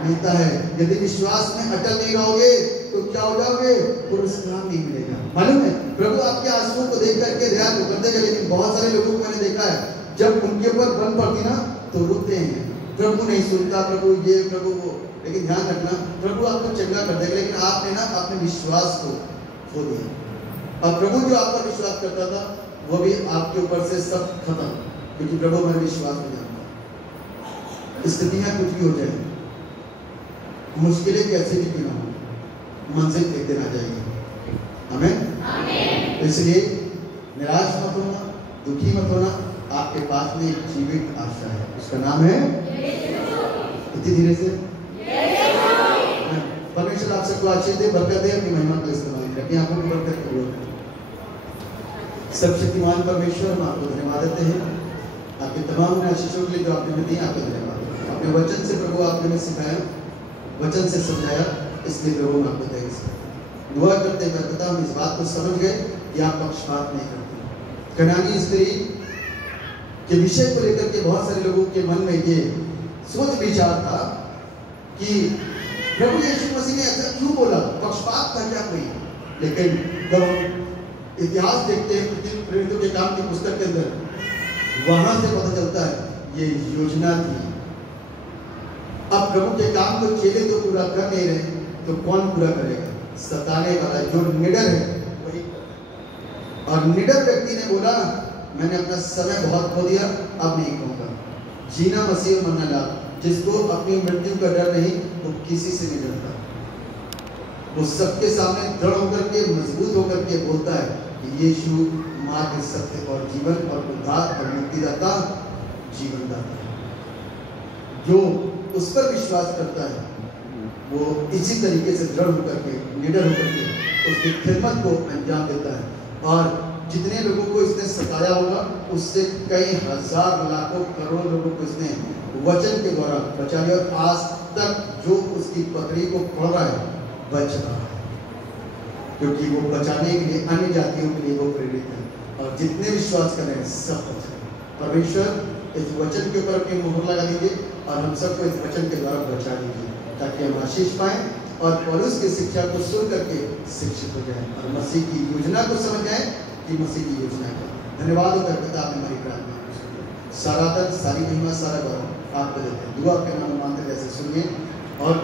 मिलता है। यदि विश्वास में अटल नहीं रहोगे तो क्या हो जाओगे? पुरस्कार नहीं मिलेगा। मालूम है, प्रभु आपके आंसुओं को देख करके दया तो कर देगा, लेकिन बहुत सारे लोगों को मैंने देखा है, जब उनके ऊपर बन पड़ती ना तो रुकते हैं, प्रभु नहीं सुनता, प्रभु ये, प्रभु वो। लेकिन ध्यान रखना, प्रभु आपको चंगा कर देगा, लेकिन आपने ना अपने विश्वास को खो दिया। और प्रभु जो आप पर विश्वास करता था, वो भी आपके ऊपर से सब खत्म, क्योंकि प्रभु हमारे विश्वास में जानता। स्थितियां कुछ भी हो जाए, मुश्किलें कैसे भी क्यों ना हो, मंजिल एक दिन आ जाएगी। आमीन। तो इसलिए निराश मत होना, दुखी मत होना, आपके पास में एक जीवित आशा है, उसका नाम है इतनी धीरे से परमेश्वर आप सबको आशीष दे, बरकत दे, अपनी महिमा का इस्तेमाल करें, अपनी आंखों की बरकत करो। सर्वशक्तिमान परमेश्वर, हम आपको धन्यवाद देते हैं आपके तमाम आशीषों के लिए जो आपने हमें दी। आपको धन्यवाद। अपने वचन से प्रभु आपने हमें सिखाया, वचन से समझाया, इसलिए प्रभु हम आपको थैंक्स करते। दुआ करते हैं पिता, हम इस बात को समझ गए कि आप पक्षपात नहीं करते। कनानी स्त्री के विषय को लेकर के बहुत सारे लोगों के मन में ये सोच विचार था कि प्रभु यीशु मसीह ने ऐसा क्यों बोला, पक्षपात था क्या कोई? लेकिन जब हम इतिहास देखते हैं प्रेरितों के काम की पुस्तक के अंदर, वहां से पता चलता है ये योजना थी। अब प्रभु के काम को चेले तो पूरा कर नहीं रहे, तो कौन पूरा करेगा? सताने वाला जो निडर है वही। और निडर व्यक्ति ने बोला मैंने अपना समय बहुत खो दिया, अब नहीं कहूंगा। जीना मसीह मरना लाभ। जिसको अपनी मृत्यु का डर नहीं, वो किसी से नहीं डरता। वो सबके सामने दृढ़ होकर के, मजबूत होकर के बोलता है कि यीशु मार्ग, सत्य और जीवन और उद्धार और मुक्तिदाता, जीवनदाता है। जो उस पर विश्वास करता है वो इसी तरीके से दृढ़ होकर के, निडर होकर के उसकी खिदमत को अंजाम देता है। और जितने लोगों को इसने सताया होगा, उससे कई हजार लाखों करोड़ लोगों को इसने वचन के द्वारा बचा लिया। और आज तक जो उसकी पकड़ी को पढ़ रहा है बच रहा है, क्योंकि वो बचाने के लिए अन्य जातियों के लिए वो प्रेरित है। और जितने विश्वास कर रहे हैं सब बच रहे हैं। परमेश्वर इस वचन के ऊपर अपनी मोहर लगा दीजिए और हम सबको इस वचन के द्वारा बचा लीजिए, ताकि हम आशीष पाएं और पौलुस की शिक्षा को सुन करके शिक्षित हो जाएं और मसीह की योजना को समझ जाएं कि मसीह की योजना क्या। धन्यवाद हो पिता, आपने हमारी प्रार्थना सारा आदर, सारी महिमा, सारा गौरव आपको देते हैं। दुआ के नाम मांगते जैसे सुनिए और